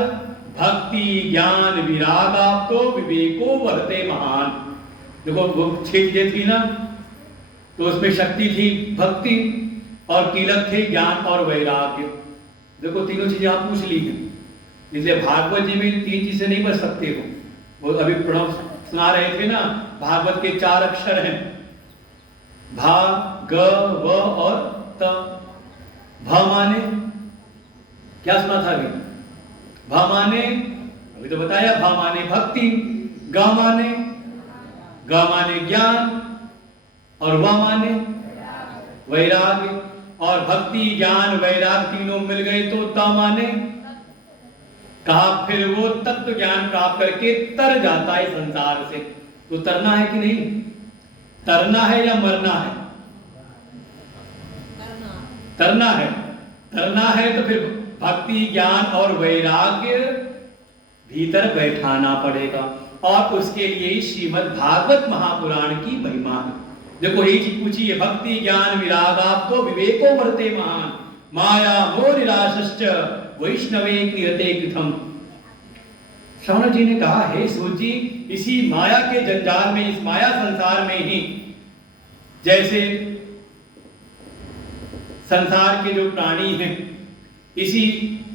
भक्ति ज्ञान विराग आपको विवेको वर्ते महान। देखो वो 6 चीजें थी ना, तो उसमें शक्ति थी भक्ति, और कीलक थे ज्ञान और वैराग्य। देखो तीनों चीजें आप पूछ ली हैं, इसलिए भागवत जी में 3 चीजें नहीं बच सकते हो। वो अभी प्रणव सुना रहे थे ना, भागवत के 4 अक्षर हैं, भा ग व और त। भ माने क्या सुना था अभी? भ माने अभी तो बताया, भ माने भक्ति, ग माने ज्ञान, और व माने वैराग्य। और भक्ति ज्ञान वैराग तीनों मिल गए तो त माने कहा, फिर वो तत्व ज्ञान प्राप्त करके तर जाता है संसार से। तो तरना है कि नहीं? तरना है या मरना है? तरना है। तरना है तो फिर भक्ति ज्ञान और वैराग्य भीतर बैठाना पड़ेगा, और उसके लिए श्रीमद् भागवत महापुराण की महिमा है। देखो यही चीज पूछी है, भक्ति ज्ञान विराग आपको विवेको वर्ते महान, माया मोह निराशश्च वैष्णवे क्रियते कृतम्। श्रवण जी ने कहा, हे सूत जी, इसी माया के जंजाल में, इस माया संसार में ही जैसे संसार के जो प्राणी हैं इसी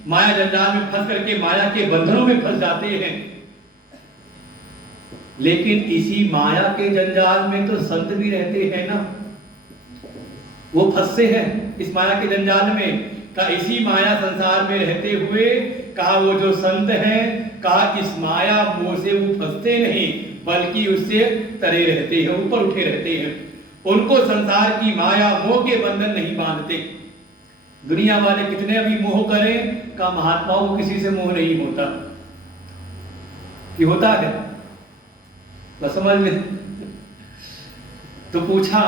माया जंजाल में फंस करके माया के बंधनों में फंस जाते हैं, लेकिन इसी माया के जंजाल में तो संत भी रहते हैं ना। वो फंसे हैं इस माया के जंजाल में, कहा इसी माया संसार में रहते हुए, कहा वो जो संत हैं, कहा इस माया मोह से वो फंसते नहीं, बल्कि उससे तरे रहते हैं, ऊपर उठे रहते हैं। उनको संसार की माया मोह के बंधन नहीं बांधते। दुनिया वाले कितने अभी मोह करें, का महात्माओं को किसी से मोह नहीं होता कि होता है, तो समझ में। तो पूछा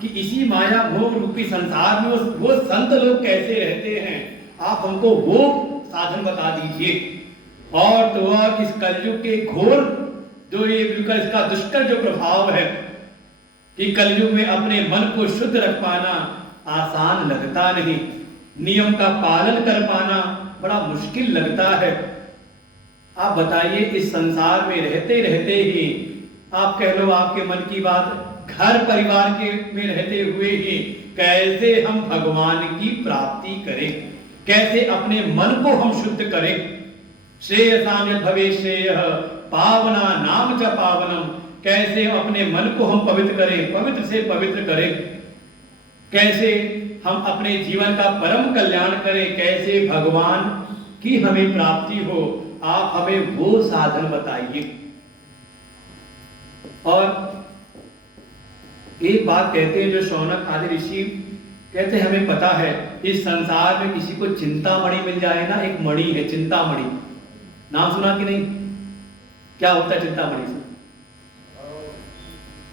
कि इसी माया मोह रूपी संसार में वो संत लोग कैसे रहते हैं, आप हमको वो साधन बता दीजिए। और तो और इस कलयुग के घोर जो ये इसका दुष्कर जो प्रभाव है कि कलयुग में अपने मन को शुद्ध रख पाना आसान लगता नहीं, नियम का पालन कर पाना बड़ा मुश्किल लगता है। आप बताइए, इस संसार में रहते रहते ही, आप कह लो आपके मन की बात, घर परिवार के में रहते हुए ही कैसे हम भगवान की प्राप्ति करें, कैसे अपने मन को हम शुद्ध करें। श्रेयसाम यद् भवेत् श्रेयः पावना नाम च पावनम, कैसे अपने मन को हम पवित्र करें, पवित्र से पवित्र करें, कैसे हम अपने जीवन का परम कल्याण करें, कैसे भगवान की हमें प्राप्ति हो, आप हमें वो साधन बताइए। और एक बात कहते हैं जो शौनक आदि ऋषि कहते हैं, हमें पता है इस संसार में किसी को चिंतामणि मिल जाए ना, एक मणि है चिंतामणि, नाम सुना कि नहीं? क्या होता है चिंतामणि से?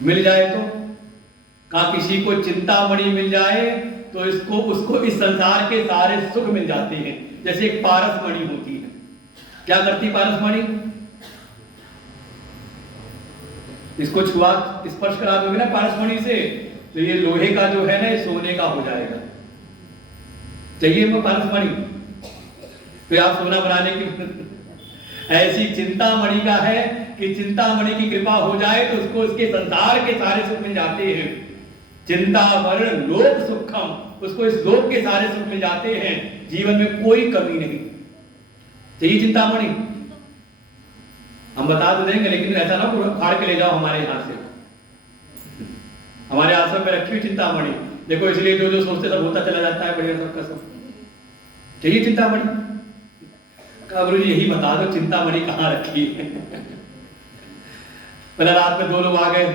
मिल जाए तो कहा, किसी को चिंतामणि मिल जाए तो इसको उसको इस संसार के सारे सुख मिल जाते हैं। जैसे एक पारस मणि होती है, क्या करती पारस मणि? इसको छुआ स्पर्श करा दोगे ना पारस मणि से, तो ये लोहे का जो है ना, ये सोने का हो जाएगा। चाहिए वो पारस मणि, तो आप सोना बनाने की ऐसी चिंतामणि का है कि चिंतामणि की कृपा हो जाए तो उसको उसके संसार के सारे सुख मिल जाते हैं। चिंतामणि लोक सुखम, उसको इस लोक के सारे सुख मिल जाते हैं, जीवन में कोई कमी नहीं। चाहिए चिंतामणि? हम बता तो देंगे, लेकिन ऐसा ना फाड़ के ले जाओ हमारे यहाँ से। हमारे आश्रम में रखी हुई चिंतामणि देखो, इसलिए जो जो सोचते सब होता चला जाता है, बढ़िया सबका सब। चाहिए चिंतामणि? कहा गुरु जी यही बता दो चिंतामणि कहाँ रखी है। पहले रात में 2 लोग आ गए,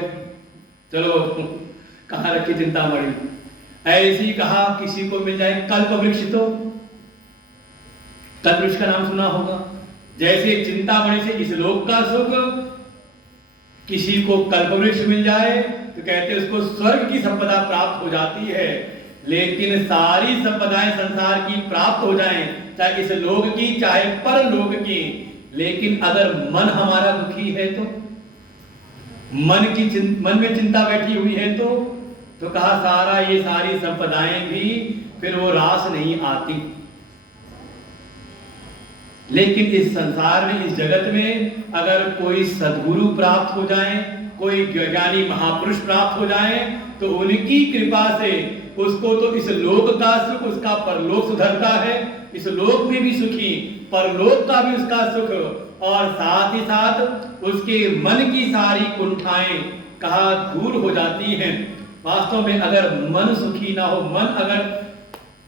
चलो कहाँ रखी चिंतामणि? ऐसी कहा किसी को मिल जाए कल्प वृक्ष, तो कल्पवृक्ष का नाम सुना होगा। जैसे चिंतामणि से इस लोक का सुख, किसी को कल्पवृक्ष मिल जाए तो कहते उसको स्वर्ग की संपदा प्राप्त हो जाती है। लेकिन सारी संपदाएं संसार की प्राप्त हो जाएं, चाहे इस लोक की चाहे परलोक की, लेकिन अगर मन हमारा दुखी है तो, मन में चिंता बैठी हुई है तो कहा सारा ये सारी संपदाएं भी फिर वो रास नहीं आती। लेकिन इस संसार में, इस जगत में अगर कोई सद्गुरु प्राप्त हो जाए, कोई ज्ञानी महापुरुष प्राप्त हो जाए, तो उनकी कृपा से उसको तो इस लोक का सुख, उसका परलोक सुधरता है, इस लोक में भी सुखी, परलोक का भी उसका सुख, और साथ ही साथ उसके मन की सारी कुंठाएं कहा दूर हो जाती हैं। वास्तव में अगर मन सुखी ना हो, मन अगर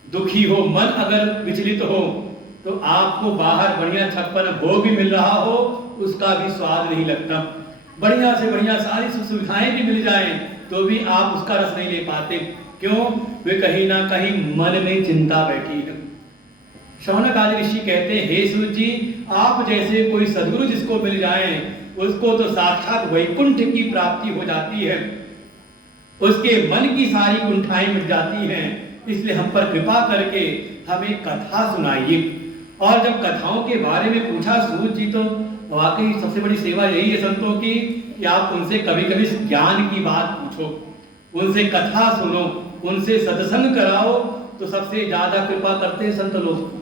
दुखी हो, मन अगर विचलित हो, तो आपको बाहर बढ़िया 56 भोग भी मिल रहा हो, उसका भी स्वाद नहीं लगता। बढ़िया से बढ़िया सारी सुविधाएं भी मिल जाएं तो भी आप उसका रस नहीं ले पाते। क्यों? वे कहीं ना कहीं मन में चिंता बैठी है। शौनक आदि ऋषि कहते हैं, हे सूत जी, आप जैसे कोई सद्गुरु जिसको मिल जाए उसको तो साक्षात वैकुंठ की प्राप्ति हो जाती है, उसके मन की सारी कुंठाएं मिट जाती हैं। इसलिए हम पर कृपा करके हमें कथा सुनाइए। और जब कथाओं के बारे में पूछा सूत जी, तो वाकई सबसे बड़ी सेवा यही है संतों की कि आप उनसे कभी कभी ज्ञान की बात पूछो, उनसे कथा सुनो, उनसे सत्संग कराओ, तो सबसे ज्यादा कृपा करते हैं संत लोग।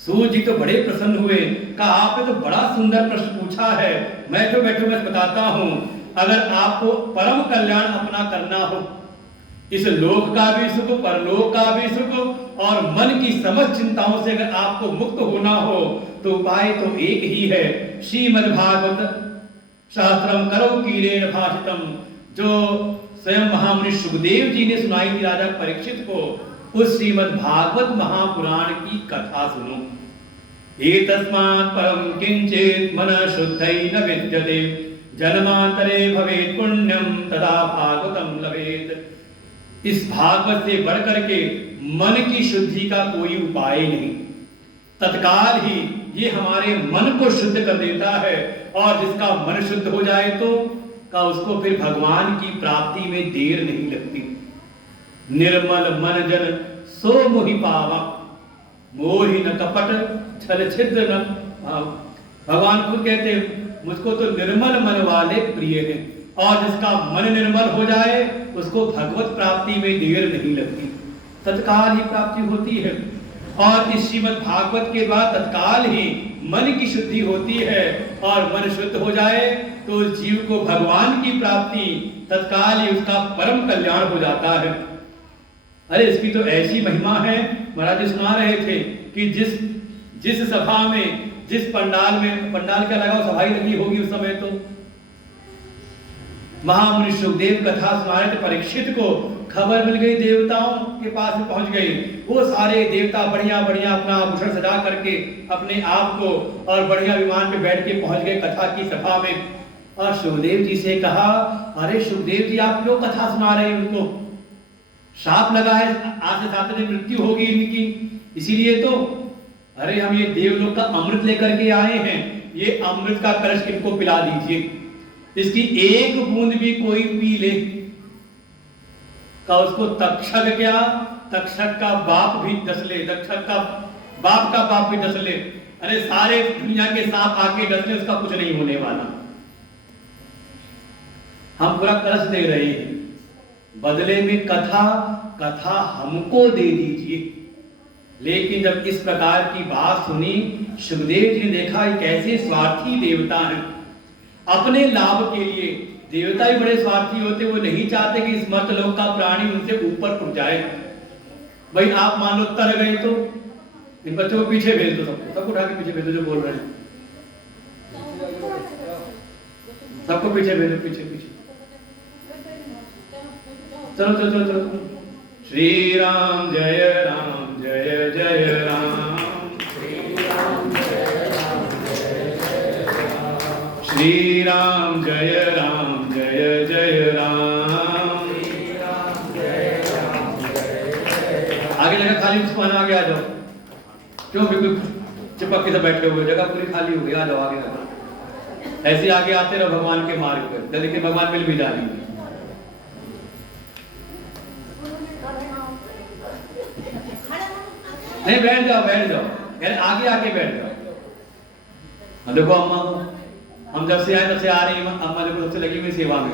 सूत जी तो बड़े प्रसन्न हुए, कहा आपने तो बड़ा सुंदर प्रश्न पूछा है, मैं तो बैठो मैं बताता हूं। अगर आपको परम कल्याण अपना करना हो, इस लोक का भी सुख, परलोक का भी सुख और मन की समस्त चिंताओं से अगर आपको मुक्त होना हो, तो उपाय तो एक ही है, श्रीमद् भागवत शास्त्रम करो कीलेन भाषितम, जो स्वयं महामुनि सुखदेव जी ने सुनाई थी राजा परीक्षित को, उस श्रीमद् भागवत महापुराण की कथा सुनो। एतस्मात् परम किंचित मन शुद्धै न विद्यते, जन्मांतरे भवेत् पुण्यम तदा भागवतम लभेत। इस भागवत से बढ़कर के मन की शुद्धि का कोई उपाय नहीं, तत्काल ही ये हमारे मन को शुद्ध कर देता है। और जिसका मन शुद्ध हो जाए तो का उसको फिर भगवान की प्राप्ति में देर नहीं लगती। निर्मल मन जन सो मोहि पावा, मोहि न कपट छल छिद्र न। भगवान खुद कहते मुझको तो निर्मल मन वाले प्रिय हैं, और जिसका मन निर्मल हो जाए उसको भगवत प्राप्ति में देर नहीं लगती, तत्काल ही प्राप्ति होती है। और इस श्रीमद् भागवत के बाद तत्काल ही मन की शुद्धि होती है, और मन शुद्ध हो जाए तो जीव को भगवान की प्राप्ति, तत्काल ही उसका परम कल्याण हो जाता है। अरे इसकी तो ऐसी महिमा है, महाराज जी सुना रहे थे कि जिस सभा में, जिस पंडाल में, पंडाल क्या लगाओ सभाई लगी होगी उस समय, तो महामुनि सुखदेव कथा सुना रहे थे, परीक्षित को खबर मिल गई, देवताओं के पास में पहुंच गई। वो सारे देवता बढ़िया बढ़िया अपना आभूषण सजा करके अपने आप को, और बढ़िया विमान पे बैठ के पहुंच गए कथा की सभा में। और सुखदेव जी से कहा, अरे सुखदेव जी आप क्यों कथा सुना रहे हैं? उनको शाप लगा है, आज से 7 दिन मृत्यु होगी इनकी, इसीलिए तो। अरे हम ये देवलोक का अमृत लेकर के आए हैं, ये अमृत का कलश इनको पिला दीजिए, इसकी एक बूंद भी कोई पी ले। का उसको तक्षक क्या, तक्षक का बाप भी डस ले, तक्षक का बाप भी डस ले, अरे सारे दुनिया के सांप आके डस ले, उसका कुछ नहीं होने वाला। हम पूरा कलश दे रहे हैं, बदले में कथा हमको दे दीजिए। लेकिन जब इस प्रकार की बात सुनी, सुखदेव जी ने देखा कैसे स्वार्थी देवता हैं, अपने लाभ के लिए। देवता भी बड़े स्वार्थी होते, वो नहीं चाहते कि इस मर्तलोक का प्राणी उनसे ऊपर उठ जाए। भाई आप मान लो तर गए तो इन बच्चों को पीछे भेज दो, सबको उठा के पीछे भेज दो जो बोल रहे हैं, सबको पीछे भेजो, पीछे चलो चलो चलो चलो। श्री राम जय राम जय जय राम, श्री राम जय राम जय जय राम। आगे लगा खाली उसको आगे आ जाओ, क्यों बिल्कुल चिपक के बैठे हुए, जगह पूरी खाली हो गई, आ जाओ आगे रखो। ऐसे आगे आते रहो भगवान के मार्ग पर, लेकिन भगवान मिल भी जाएंगे। नहीं, बैठ जाओ बैठ जाओ, यानी आगे आके बैठ जाओ। देखो अम्मा को, हम जब से आए तब से आ रही अम्मा देखो सबसे लगी हुई सेवा में।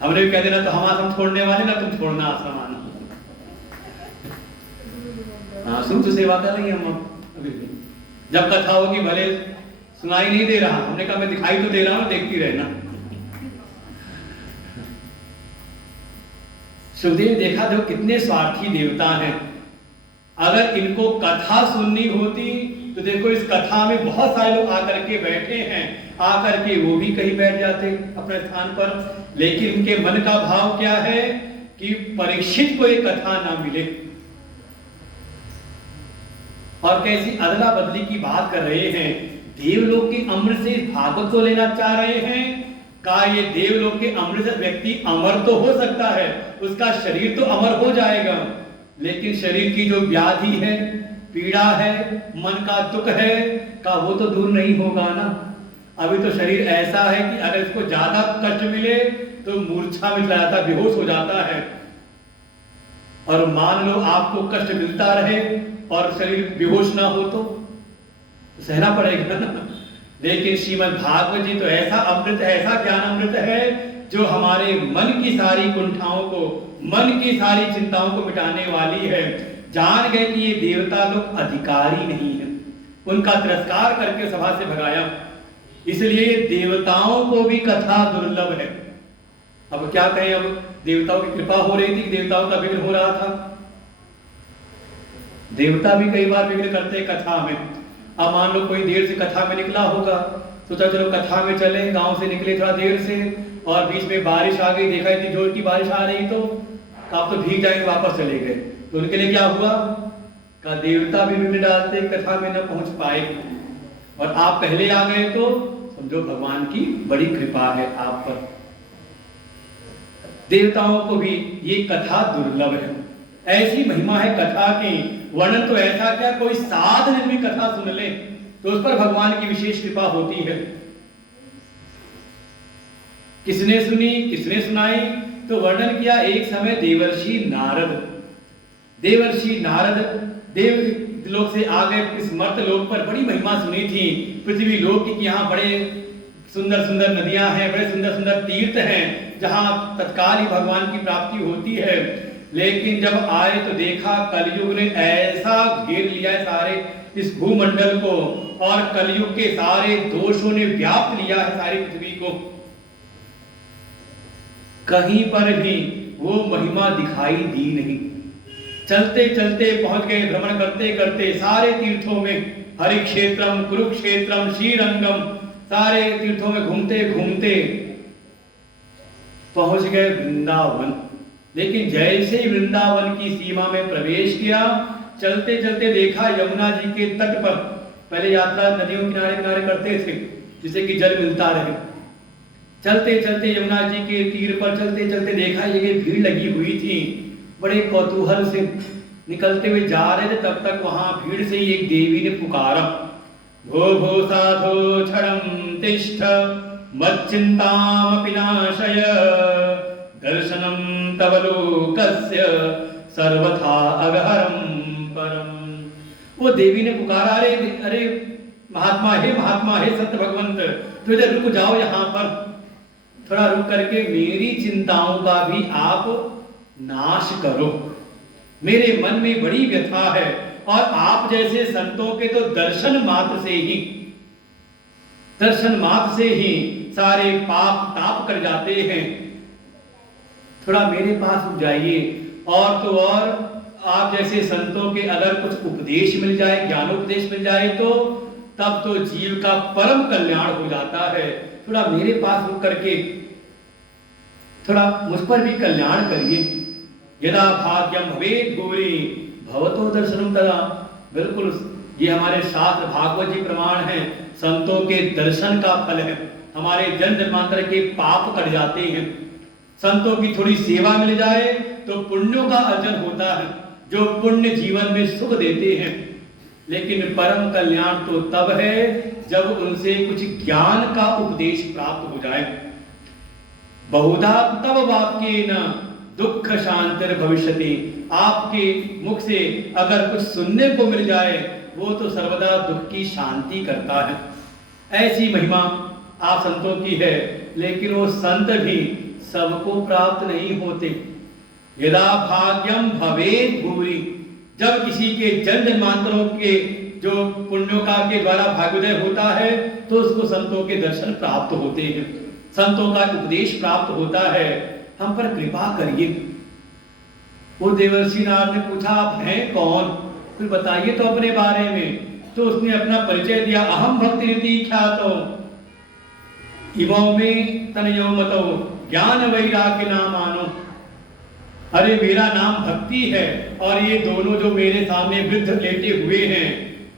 हमने भी कह देना तो हम आश्रम छोड़ने वाले ना, तुम छोड़ना आश्रम आना। हाँ, सुन तो सेवा कर रही है अम्मा अभी भी। जब कथा होगी भले सुनाई नहीं दे रहा, हमने कहा मैं दिखाई तो दे रहा हूं, देखती रहना। सुखदेव देखा देखो कितने स्वार्थी देवता हैं। अगर इनको कथा सुननी होती तो देखो इस कथा में बहुत सारे लोग आकर के बैठे हैं, आकर के वो भी कहीं बैठ जाते अपने स्थान पर। लेकिन उनके मन का भाव क्या है कि परीक्षित को एक कथा ना मिले। और कैसी अदला बदली की बात कर रहे हैं, देवलोक के अमृत से भागवत को लेना चाह रहे हैं। का ये देवलोक के अमृत से व्यक्ति अमर तो हो सकता है, उसका शरीर तो अमर हो जाएगा, लेकिन शरीर की जो व्याधि है, पीड़ा है, मन का दुख है, का वो तो दूर नहीं होगा ना। अभी तो शरीर ऐसा है कि अगर इसको ज्यादा कष्ट मिले तो मूर्छा में चला जाता, बेहोश हो जाता है। और मान लो आपको कष्ट मिलता रहे और शरीर बेहोश ना हो तो सहना पड़ेगा ना। लेकिन श्रीमद् भागवत जी तो ऐसा अमृत है, ऐसा ज्ञान अमृत है जो हमारे मन की सारी कुंठाओं को, मन की सारी चिंताओं को मिटाने वाली है। जान गए कि ये देवता लोग अधिकारी नहीं है, उनका तिरस्कार करके सभा से भगाया। इसलिए देवताओं को भी कथा दुर्लभ है। अब क्या कहें, अब देवताओं की कृपा हो रही थी कि देवताओं का विघ्न हो रहा था। देवता भी कई बार विघ्न करते कथा में। अब मान लो कोई देर से कथा में निकला होगा, सोचा चलो कथा में चले, गांव से निकले थोड़ा देर से और बीच में बारिश आ गई, देखा इतनी जोर की बारिश आ रही तो आप तो भीग जाएंगे, वापस चले गए। तो उनके लिए क्या हुआ, का देवता भी विघ्न डालते, कथा में न पहुंच पाए। और आप पहले आ गए तो समझो भगवान की बड़ी कृपा है आप पर। देवताओं को भी ये कथा दुर्लभ है, ऐसी महिमा है कथा की। वर्णन तो ऐसा क्या, कोई साध दिन भी कथा सुन ले तो उस पर भगवान की विशेष कृपा होती है। किसने सुनी, किसने सुनाई, तो वर्णन किया एक समय देवर्षि नारद। देवर्षि नारद देव लोक से आ गए, इस मर्त लोक पर बड़ी महिमा सुनी थी पृथ्वी लोक की, यहाँ बड़े सुंदर सुंदर नदियां हैं, बड़े सुंदर सुंदर तीर्थ हैं जहां तत्काल ही भगवान की प्राप्ति होती है। लेकिन जब आए तो देखा कलयुग ने ऐसा घेर लिया है सारे इस भूमंडल को, और कलयुग के सारे दोषों ने व्याप्त लिया है सारी पृथ्वी को। कहीं पर भी वो महिमा दिखाई दी नहीं। चलते चलते पहुंच गए, भ्रमण करते करते सारे तीर्थों में, हरिक्षेत्रम, कुरुक्षेत्रम, श्रीरंगम, सारे तीर्थों में घूमते घूमते पहुंच गए वृंदावन। लेकिन जैसे ही वृंदावन की सीमा में प्रवेश किया, चलते चलते देखा यमुना जी के तट पर, पहले यात्रा नदियों किनारे किनारे करते थे जिससे कि जल मिलता रहे। चलते चलते यमुना जी के तीर पर चलते चलते देखा ये भीड़ लगी हुई थी। बड़े कौतूहल से निकलते हुए जा रहे थे, तब तक वहां भीड़ से ही एक देवी ने पुकारा, भो भो साधो क्षणं तिष्ठ मच्चिंतामपि नाशय दर्शनं तव लोकस्य सर्वथा अगहरं परम। वो देवी ने पुकारा, अरे अरे महात्मा हे संत भगवंत, तो इधर रुक जाओ, यहाँ पर थोड़ा रुक करके मेरी चिंताओं का भी आप नाश करो। मेरे मन में बड़ी व्यथा है, और आप जैसे संतों के तो दर्शन मात्र से ही सारे पाप ताप कर जाते हैं। थोड़ा मेरे पास रुक जाइए, और तो और आप जैसे संतों के अगर कुछ उपदेश मिल जाए, ज्ञानोपदेश मिल जाए, तो तब तो जीव का परम कल्याण हो जाता है। थोड़ा मेरे पास रुक करके थोड़ा मुझ पर भी कल्याण करिए। यदा भाग्यम भवेत् भूरि भवतो दर्शनम तदा। बिल्कुल ये हमारे शास्त्र भागवत जी प्रमाण है, संतों के दर्शन का फल है, हमारे जन्म जन्मांतर के पाप कट जाते हैं। संतों की थोड़ी सेवा मिल जाए तो पुण्यों का अर्जन होता है, जो पुण्य जीवन में सुख देते हैं। लेकिन परम कल्याण तो तब है जब उनसे कुछ ज्ञान का उपदेश प्राप्त हो जाए। बहुधा तब वाक्य न दुख शांतिर भविष्यति, आपके मुख से अगर कुछ सुनने को मिल जाए वो तो सर्वदा दुख की शांति करता है। ऐसी महिमा आप संतों की है, लेकिन वो संत भी सबको प्राप्त नहीं होते। यदा भाग्यम भवेत् भूरि, जब किसी के जन्म जन्मांतरों के जो पुण्यों का के द्वारा भाग्योदय होता है तो उसको संतों के दर्शन प्राप्त होते हैं, संतों का उपदेश प्राप्त होता है। हम पर कृपा करिए। वो देवर्षि नारद ने पूछा, आप हैं कौन, फिर बताइए तो अपने बारे में। तो उसने अपना परिचय दिया, अहम भक्ति रीति ख्यातो इमो में तनयो मतो ज्ञान वैराग्य नाम मानो। अरे मेरा नाम भक्ति है और ये दोनों जो मेरे सामने वृद्ध लेटे हुए हैं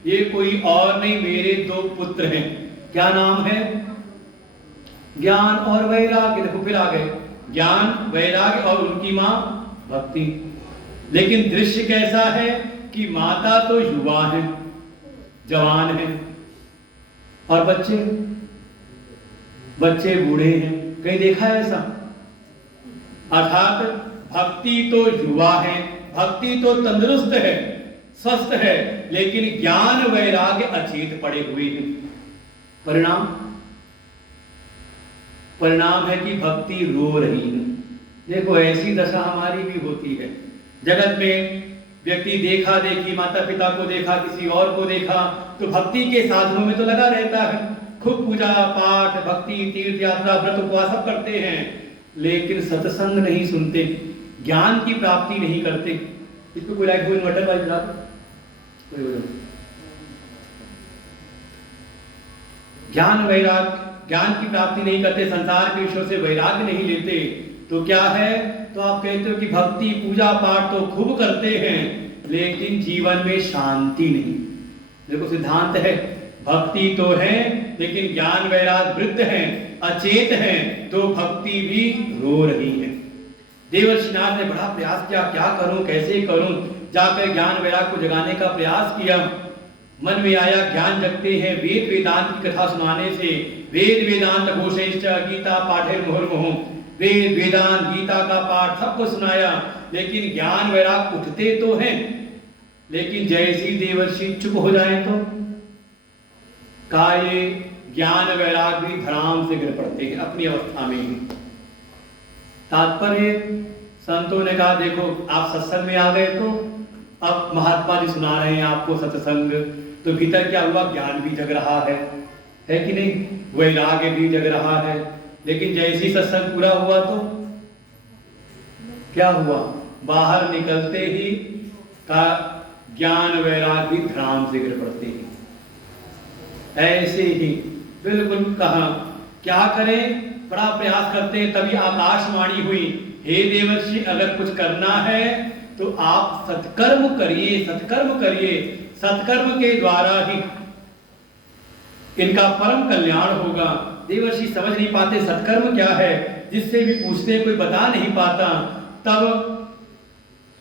ये कोई और नहीं, मेरे दो पुत्र हैं। क्या नाम है? ज्ञान और वैराग्य। देखो फिर आ गए, ज्ञान वैराग्य और उनकी मां भक्ति। लेकिन दृश्य कैसा है कि माता तो युवा है, जवान है, और बच्चे बूढ़े हैं। कहीं देखा है ऐसा? अर्थात भक्ति तो युवा है, भक्ति तो तंदुरुस्त है, स्वस्थ है, लेकिन ज्ञान वैराग्य अचेत पड़े हुए हैं। परिणाम है कि भक्ति रो रही है। देखो ऐसी दशा हमारी भी होती है। जगत में व्यक्ति देखा देखी, माता पिता को देखा, किसी और को देखा, तो भक्ति के साधनों में तो लगा रहता है, खूब पूजा पाठ भक्ति तीर्थ यात्रा व्रत उपवास सब करते हैं, लेकिन सत्संग नहीं सुनते, ज्ञान की प्राप्ति नहीं करते। इसको कोई लाइट इन्वर्टर वाली जला दो। ज्ञान वैराग्य, ज्ञान की प्राप्ति नहीं करते, संसार के विषयों से वैराग्य नहीं लेते, तो क्या है? तो आप कहते हो कि भक्ति पूजा पाठ तो खूब करते हैं लेकिन जीवन में शांति नहीं। देखो सिद्धांत है, भक्ति तो है लेकिन ज्ञान वैराग्य वृद्ध है, अचेत है, तो भक्ति भी रो रही है। देवर्षि नारद ने बड़ा प्रयास किया, क्या करूं, कैसे करूं, जाकर ज्ञान वैराग्य को जगाने का प्रयास किया। मन में आया ज्ञान जगते हैं वेद वेदांत की कथा सुनाने से। वेद वेदांत घोषैश्च गीता पाठे मुहुर्मुहु, वेद वेदांत गीता का पाठ सबको सुनाया, लेकिन ज्ञान वैराग्य उठते तो हैं, लेकिन जैसी देवर्षि चुप हो जाए तो ये ज्ञान वैराग्य भी धड़ाम से गिर पड़ते हैं अपनी अवस्था में ही। तात्पर्य संतों ने कहा, देखो आप सत्संग में आ गए तो अब महात्मा जी सुना रहे हैं आपको सत्संग, तो भीतर क्या हुआ? ज्ञान भी जग रहा है कि नहीं, वैराग्य भी जग रहा है। लेकिन जैसी सत्संग पूरा हुआ तो क्या हुआ? बाहर निकलते ही का ज्ञान वैराग्य भी धड़ाम से गिर पड़ते हैं। ऐसे ही बिल्कुल कहा, क्या करें? बड़ा प्रयास करते हैं, तभी आकाशवाणी हुई, हे देवर्षि अगर कुछ करना है तो आप सत्कर्म करिए, सत्कर्म करिए, सत्कर्म के द्वारा ही इनका परम कल्याण होगा। देवर्षि समझ नहीं पाते सत्कर्म क्या है, जिससे भी पूछते कोई बता नहीं पाता। तब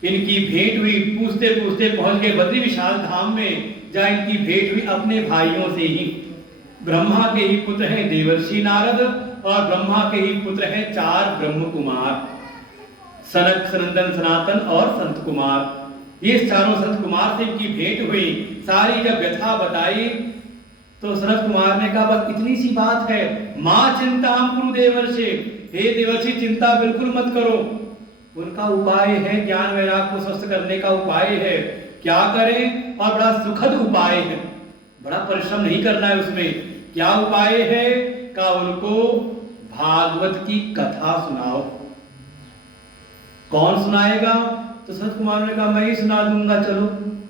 इनकी भेंट हुई, पूछते पूछते पहुंच गए बद्री विशाल धाम में, जहां इनकी भेंट हुई अपने भाइयों से ही। ब्रह्मा के ही पुत्र हैं देवर्षि नारद, और ब्रह्मा के ही पुत्र हैं 4 ब्रह्म कुमार, सनक, सनंदन, सनातन और संत कुमार। ये चारों संत कुमार से इनकी भेंट हुई। सारी जब व्यथा बताई तो सनत कुमार ने कहा, बस इतनी सी बात है, मां चिंता कुरु देवर्षि, हे देवर्षि चिंता बिल्कुल मत करो। उनका उपाय है, ज्ञान वैराग्य को स्वस्थ करने का उपाय है। क्या करें? और बड़ा सुखद उपाय है, बड़ा परिश्रम नहीं करना है उसमें। क्या उपाय है? का उनको भागवत की कथा सुनाओ। कौन सुनाएगा? तो सनत कुमार ने कहा, मैं ही सुना दूंगा, चलो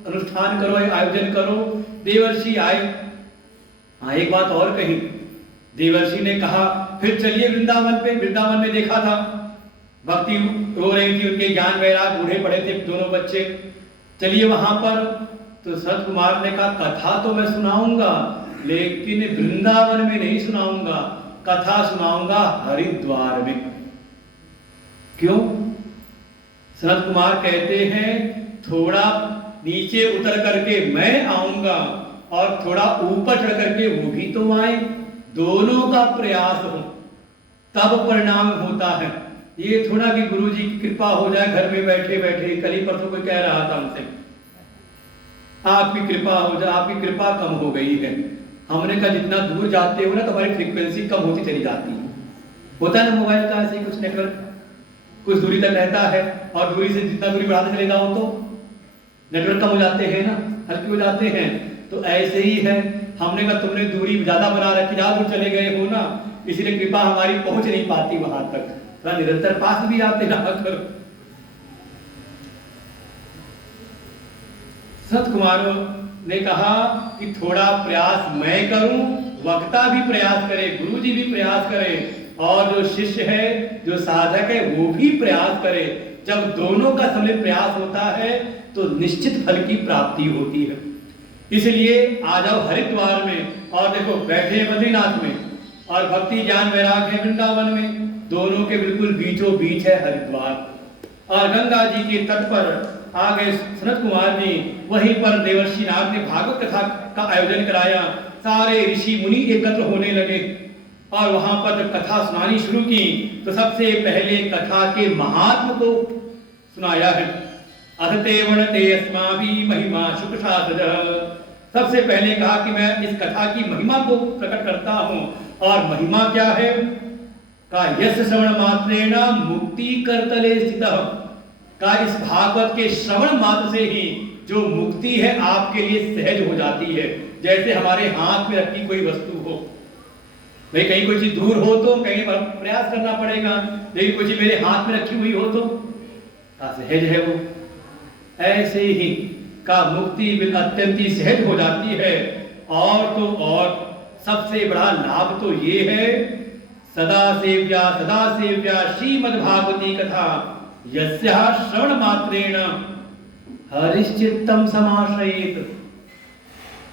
अनुष्ठान करो, आयोजन करो। देवर्षि आए। हाँ, एक बात और कही, देवर्षि ने कहा फिर चलिए वृंदावन पे। वृंदावन में देखा था भक्ति रो रही थी, उनके ज्ञान वैराग बूढ़े पड़े थे दोनों बच्चे, चलिए वहां पर। तो सनत कुमार ने कहा, कथा तो मैं सुनाऊंगा लेकिन वृंदावन में नहीं सुनाऊंगा, कथा सुनाऊंगा हरिद्वार में। क्यों? सनत कुमार कहते हैं, थोड़ा नीचे उतर करके मैं आऊंगा और थोड़ा ऊपर चढ़ करके वो भी तो आए, दोनों का प्रयास हो तब परिणाम होता है। ये थोड़ा कि गुरु जी की कृपा हो जाए घर में बैठे बैठे। कल ही परसों कोई कह रहा था हमसे, आपकी कृपा हो जाए, आपकी कृपा कम हो गई है। हमने कहा जितना दूर जाते हो ना तुम्हारी फ्रीक्वेंसी कम होती चली जाती है। होता है ना मोबाइल का ऐसे ही कुछ नेटवर्क कुछ दूरी तक रहता है और दूरी से जितना दूरी बढ़ाते चले जाओ तो नेटवर्क कम हो जाते हैं ना, हल्के हो जाते हैं। तो ऐसे ही है, हमने कहा तुमने दूरी ज्यादा बना रखी, ज्यादा दूर चले गए हो ना, इसलिए कृपा हमारी पहुंच नहीं पाती वहां तक। थोड़ा निरंतर पास भी आते रहा करो। संत कुमारों ने कहा कि थोड़ा प्रयास मैं करूं, वक्ता भी प्रयास करे, गुरु जी भी प्रयास करे और जो शिष्य है जो साधक है वो भी प्रयास करे। जब दोनों का सम्मिलित प्रयास होता है तो निश्चित फल की प्राप्ति होती है। इसलिए आ जाओ हरिद्वार में और देखो बैठे बद्रीनाथ में और भक्ति ज्ञान वैराग्य है वृंदावन में, दोनों के बिल्कुल बीचों बीच है हरिद्वार। और गंगा जी के तट पर आ गए सनत कुमार जी, वहीं पर देवर्षि नाग ने भागवत कथा का आयोजन कराया। सारे ऋषि मुनि एकत्र होने लगे और वहां पर जब कथा सुनानी शुरू की तो सबसे पहले कथा के महात्म को सुनाया है। अधते वर्णते अस्माभि महिमा शुक शास्त्रः। सबसे पहले कहा कि मैं इस कथा की महिमा को प्रकट करता हूं। और महिमा क्या है? का यस्य श्रवण मात्रेण मुक्ति करतले स्थितः। का इस भागवत के श्रवण मात्र से ही जो मुक्ति है आपके लिए सहज हो जाती है। जैसे हमारे हाथ में रखी कोई वस्तु हो, भाई कहीं कोई चीज दूर हो तो कहीं पर प्रयास करना पड़ेगा, लेकिन कोई चीज मेरे हाथ में रखी हुई हो तो सहज है वो। ऐसे ही का मुक्ति अत्यंत ही सहज हो जाती है। और तो और सबसे बड़ा लाभ तो ये है, सदा सेव्या श्रीमद्भागवती कथा यस्याः श्रवण मात्रेण हरिश्चित्तम समाश्रयेत।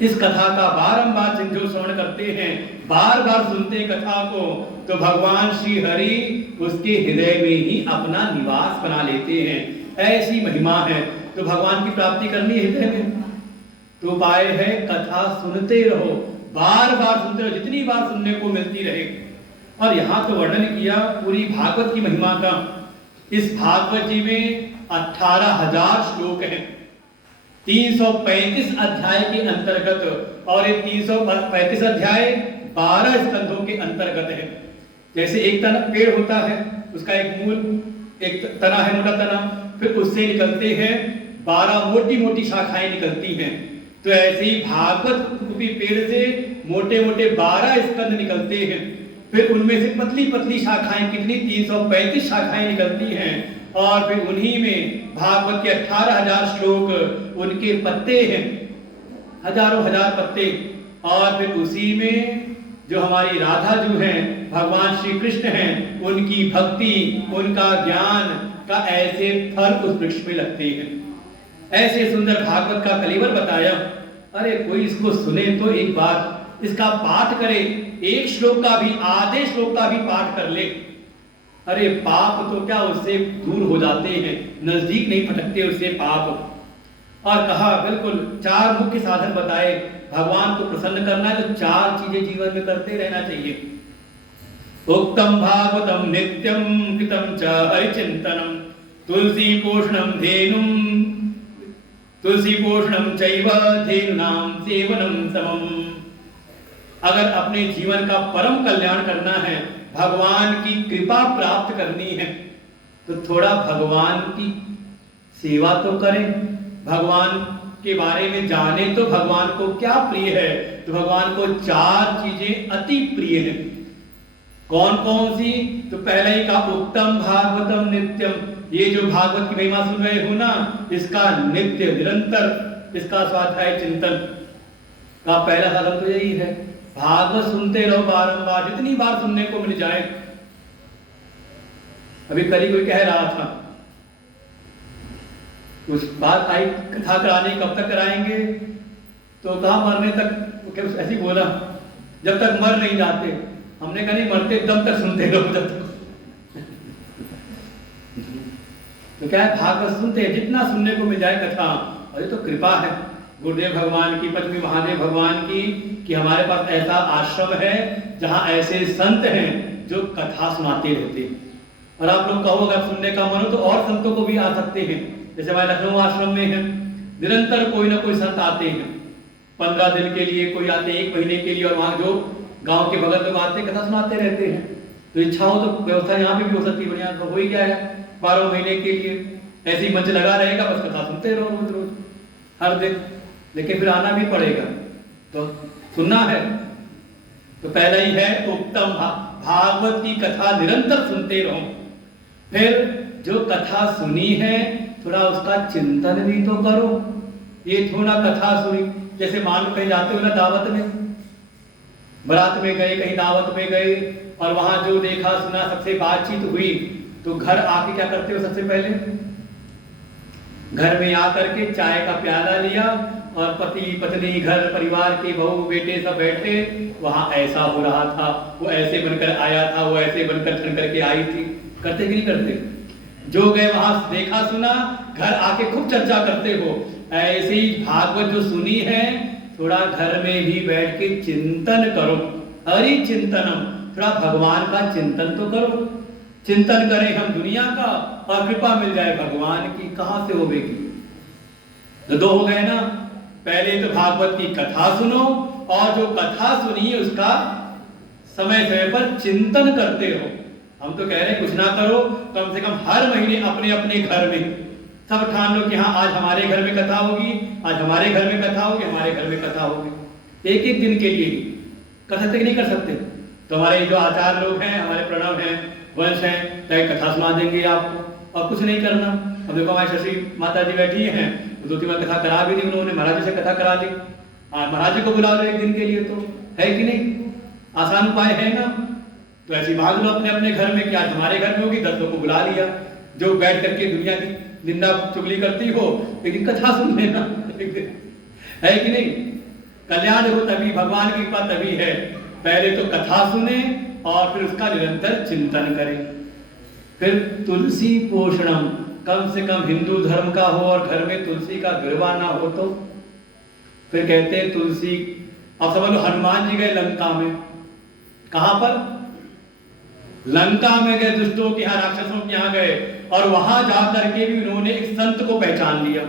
इस कथा का बारंबार जो श्रवण करते हैं, बार बार सुनते कथा को, तो भगवान श्री हरि उसके हृदय में ही अपना निवास बना लेते हैं। ऐसी महिमा है। तो भगवान की प्राप्ति करनी है हृदय में, तो उपाय है कथा सुनते रहो, बार बार सुनते रहो, जितनी बार सुनने को मिलती रहे। और यहाँ तो वर्णन किया पूरी भागवत की महिमा का। इस भागवत जी में 18,000 श्लोक हैं, 335 अध्याय के अंतर्गत, और ये 335 अध्याय 12 स्कंधों के अंतर्गत है। जैसे एक तना पेड़ होता है, उसका एक मूल, एक तना है मोटा तना, फिर उससे निकलते हैं 12 मोटी मोटी शाखाएं निकलती हैं। तो ऐसे ही भागवत रूपी पेड़ से मोटे मोटे 12 स्कंध निकलते हैं। फिर उनमें से पतली पतली शाखाएं कितनी 335 शाखाएं निकलती हैं। और फिर उन्हीं में भागवत के 18,000 श्लोक, उनके पत्ते हैं, हजारों हजार पत्ते। और फिर उसी में जो हमारी राधा जो हैं, भगवान श्री कृष्ण हैं, उनकी भक्ति, उनका ज्ञान का ऐसे फल उस वृक्ष में लगते हैं। ऐसे सुंदर भागवत का कलेवर बताया। अरे कोई इसको सुने तो एक बार इसका पाठ करे, एक श्लोक का भी, आधे श्लोक का भी पाठ कर ले। अरे पाप तो क्या उससे दूर हो जाते हैं, नजदीक नहीं फटकते उससे पाप। और कहा बिल्कुल 4 मुख्य साधन बताए। भगवान को प्रसन्न करना है तो 4 चीजें जीवन में करते रहना चाहिए। उक्तम भागवतम नित्यम कृतम च हरिचिंतनम तुलसी पोषणम चैव धेनुनाम सेवनम समम। अगर अपने जीवन का परम कल्याण करना है, भगवान की कृपा प्राप्त करनी है, तो थोड़ा भगवान की सेवा तो करें, भगवान के बारे में जाने। तो भगवान को क्या प्रिय है? तो भगवान को 4 चीजें अति प्रिय हैं। कौन कौन सी? तो पहले ही का उत्तम भागवतम नित्यम। ये जो भागवत की महिमा सुन रहे हो ना, इसका नित्य निरंतर इसका स्वाध्याय चिंतन का पहला साधन तो यही है। भागवत सुनते रहो बारंबार, जितनी बार सुनने को मिल जाए। अभी कल कोई कह रहा था, कुछ बात आई कथा कराने, कब तक कराएंगे? तो कहा मरने तक, ऐसे ही बोला, जब तक मर नहीं जाते। हमने कहा नहीं, मरते दम तक सुनते रहो जब तक। तो क्या है, भागवत सुनते हैं, जितना सुनने को मिल जाए कथा और ये तो कृपा है गुरुदेव भगवान की, पद्मी महादेव भगवान की, कि हमारे पास ऐसा आश्रम है जहाँ ऐसे संत हैं जो कथा सुनाते रहते हैं। और आप लोग कहो अगर सुनने का मन हो तो और संतों को भी आ सकते हैं। जैसे हमारे लखनऊ आश्रम में है, निरंतर कोई ना कोई संत आते हैं, 15 दिन के लिए कोई आते हैं, 1 महीने के लिए, और वहाँ जो गांव के बगल लोग आते हैं कथा सुनाते रहते हैं। तो इच्छा हो तो व्यवस्था यहाँ पे भी हो सकती है, बढ़िया तो हो ही गया है 12 महीने के लिए ऐसी मंच लगा रहेगा, बस कथा सुनते रहो रोज रोज हर दिन। लेकिन फिर आना भी पड़ेगा, तो सुनना है। तो पहला ही है उत्तम भागवत की कथा निरंतर सुनते रहो। फिर जो कथा सुनी है थोड़ा उसका चिंतन भी तो करो। ये थोड़ा कथा सुनी, जैसे मान लो कहीं जाते हो ना दावत में, बारात में गए, कहीं दावत में गए और वहां जो देखा सुना सबसे बातचीत हुई, तो घर आके क्या करते हो? सबसे पहले घर में आकर के चाय का प्याला लिया और पति पत्नी घर परिवार के बहू बेटे सब बैठे, वहां ऐसा हो रहा था, वो ऐसे बनकर आया था, वो ऐसे बनकर ठन करके आई थी। करते कि नहीं करते? जो गए वहां देखा सुना, घर आके खूब चर्चा करते हो। ऐसे ही भागवत जो सुनी है थोड़ा घर में भी बैठ के चिंतन करो। हरि चिंतनम, थोड़ा भगवान का चिंतन तो करो। चिंतन करें हम दुनिया का और कृपा मिल जाए भगवान की, कहां से होगी? तो 2 हो गए ना। पहले तो भागवत की कथा सुनो और जो कथा सुनी उसका समय समय पर चिंतन करते हो। हम तो कह रहे हैं कुछ ना करो, कम से कम हर महीने अपने अपने घर में सब ठान लो कि हाँ आज हमारे घर में कथा होगी, आज हमारे घर में कथा होगी, हमारे घर में कथा होगी। एक दिन के लिए कर सकते कि नहीं कर सकते? तो हमारे जो आचार्य लोग हैं, हमारे प्रणव हैं, वंश हैं, चाहे कथा सुना देंगे आपको और कुछ नहीं करना। अब देखो हमारी शशि माता जी बैठी हैं, 2-3 बार कथा करा भी दी उन्होंने, महाराज जी से कथा करा दी। महाराज जी को बुला लो 1 दिन के लिए, तो है कि नहीं? आसान उपाय है ना। तो ऐसी मांग लो अपने अपने घर में कि आज हमारे घर में होगी, 10 लोग को बुला लिया जो बैठ करके दुनिया की निंदा चुगली करती हो, लेकिन कथा सुन लेना है कि नहीं? कल्याण हो तभी, भगवान की कृपा तभी है। पहले तो कथा सुने और फिर उसका निरंतर चिंतन करें। फिर तुलसी पोषणम, कम से कम हिंदू धर्म का हो और घर में तुलसी का गिरवा ना हो तो। फिर कहते हैं तुलसी, अब समझ लो हनुमान जी गए लंका में, कहां पर? लंका में गए, दुष्टों के यहाँ, राक्षसों के यहाँ गए और वहां जाकर के भी उन्होंने एक संत को पहचान लिया।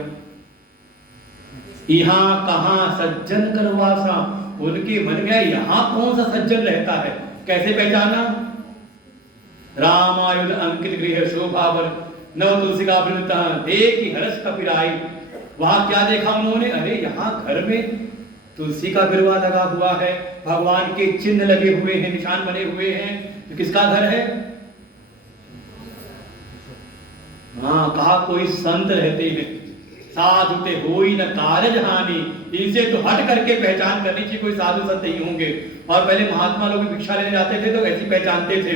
यहाँ कहां सज्जन करवासा, उनके मन में यहाँ कौन सा सज्जन रहता है? कैसे पहचाना? रामायुध अंकित गृह शोभावर नव तुलसी का वृंता देखी हर्ष कपिराई। वहां क्या देखा उन्होंने? अरे यहाँ घर में तुलसी का बिरवा लगा हुआ है, भगवान के चिन्ह लगे हुए हैं, निशान बने हुए हैं। तो किसका घर है? हाँ, कहा कोई संत रहते हैं। साधु ते होई न कारज हानि, इनसे तो हट करके पहचान करनी चाहिए कोई साधु संत ही होंगे। और पहले महात्मा लोग भिक्षा लेने जाते थे तो ऐसी पहचानते थे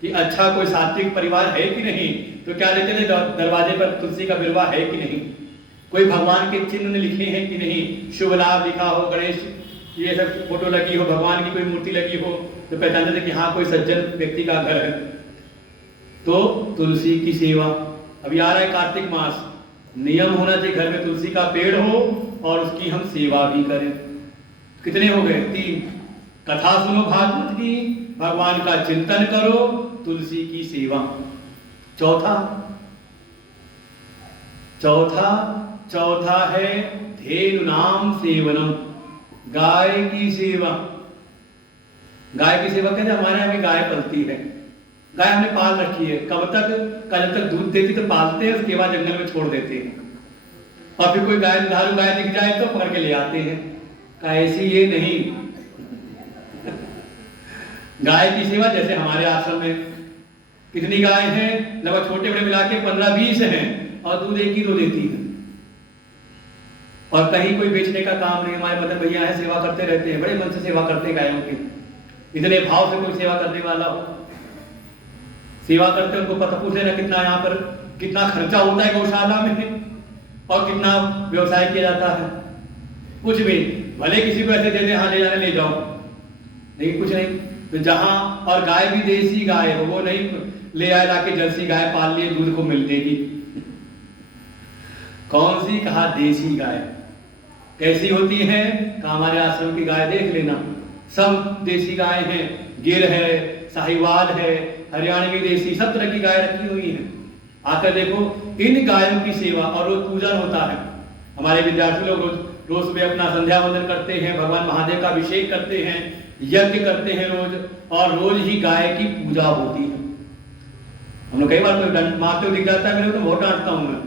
कि अच्छा कोई सात्विक परिवार है कि नहीं। तो क्या लेते थे? दरवाजे पर तुलसी का बिरवा है कि नहीं, कोई भगवान के चिन्ह लिखे हैं कि नहीं, शुभ लाभ लिखा हो, गणेश ये सब फोटो लगी हो, भगवान की कोई मूर्ति लगी हो, तो पहचानते थे कि हाँ कोई सज्जन व्यक्ति का घर है। तो तुलसी की सेवा, अभी आ रहा है कार्तिक मास, नियम होना चाहिए घर में तुलसी का पेड़ हो और उसकी हम सेवा भी करें। कितने हो गए? 3। कथा सुनो भागवत की, भगवान का चिंतन करो, तुलसी की सेवा। चौथा है धेनु नाम सेवनम, गाय की सेवा। गाय की सेवा कहते हैं, हमारे यहाँ भी गाय पलती है, गाय हमने पाल रखी है। कब तक? जब तक दूध देती तो पालते हैं, उसके बाद जंगल में छोड़ देते हैं और फिर कोई गाय दुधारू गाय दिख जाए तो पकड़ के ले आते हैं। ऐसी ये नहीं। गाय की सेवा, जैसे हमारे आश्रम में कितनी गाय हैं? लगभग छोटे बड़े मिला के 15-20 हैं और दूध 1 किलो देती है। और कहीं कोई बेचने का काम नहीं, हमारे मदन भैया है, सेवा करते रहते हैं, बड़े मन से सेवा करते हैं गायों की। इतने भाव से कोई सेवा करने वाला हो, सेवा करते हैं, उनको पता पूछे ना कितना यहाँ पर कितना खर्चा होता है गौशाला में और कितना व्यवसाय किया जाता है। कुछ भी, भले किसी को ऐसे दे दे, हाँ ले जाने ले जाओ, लेकिन कुछ नहीं। तो जहां, और गाय भी देसी गाय हो, वो नहीं ले आए लाके जर्सी गाय पाल लिए दूध को मिल देगी। कौन सी? कहा देसी गाय। कैसी होती हैं? कहा हमारे आश्रम की गाय देख लेना, सब देसी गाय हैं, गिर है, साहिवाल है, हरियाणवी देसी, सब तरह की गाय रखी हुई हैं। आकर देखो, इन गायों की सेवा और रोज पूजन होता है। हमारे विद्यार्थी लोग रोज सुबह अपना संध्या वंदन करते हैं, भगवान महादेव का अभिषेक करते हैं, यज्ञ करते हैं रोज, और रोज ही गाय की पूजा होती है। हम लोग कई बार कोई मारते हुए दिख जाता है मेरे को, तो बहुत डांटता हूँ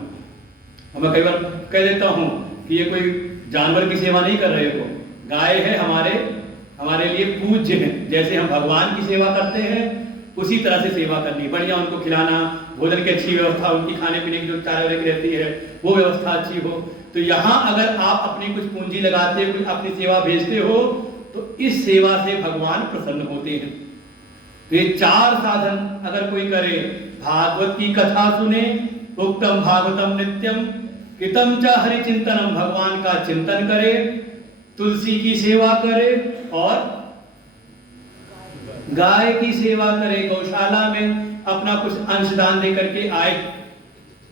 मैं कई बार कह देता हूँ कि ये कोई जानवर की सेवा नहीं कर रहे हो, गाय है हमारे लिए पूज्य है। जैसे हम भगवान की सेवा करते हैं उसी तरह से सेवा करनी, बढ़िया उनको खिलाना, भोजन की अच्छी व्यवस्था, उनकी खाने पीने की जो चारे की रहती है वो व्यवस्था अच्छी हो। तो यहाँ अगर आप अपनी कुछ पूंजी लगाते हो, अपनी सेवा भेजते हो, तो इस सेवा से भगवान प्रसन्न होते हैं। तो ये 4 साधन अगर कोई करे, भागवत की कथा सुने, उत्तम भागवतम नित्यम, कृतम च हरि चिंतनम, भगवान का चिंतन करे, तुलसी की सेवा करे और गाय की सेवा करे, गौशाला में अपना कुछ अंशदान दे करके आए।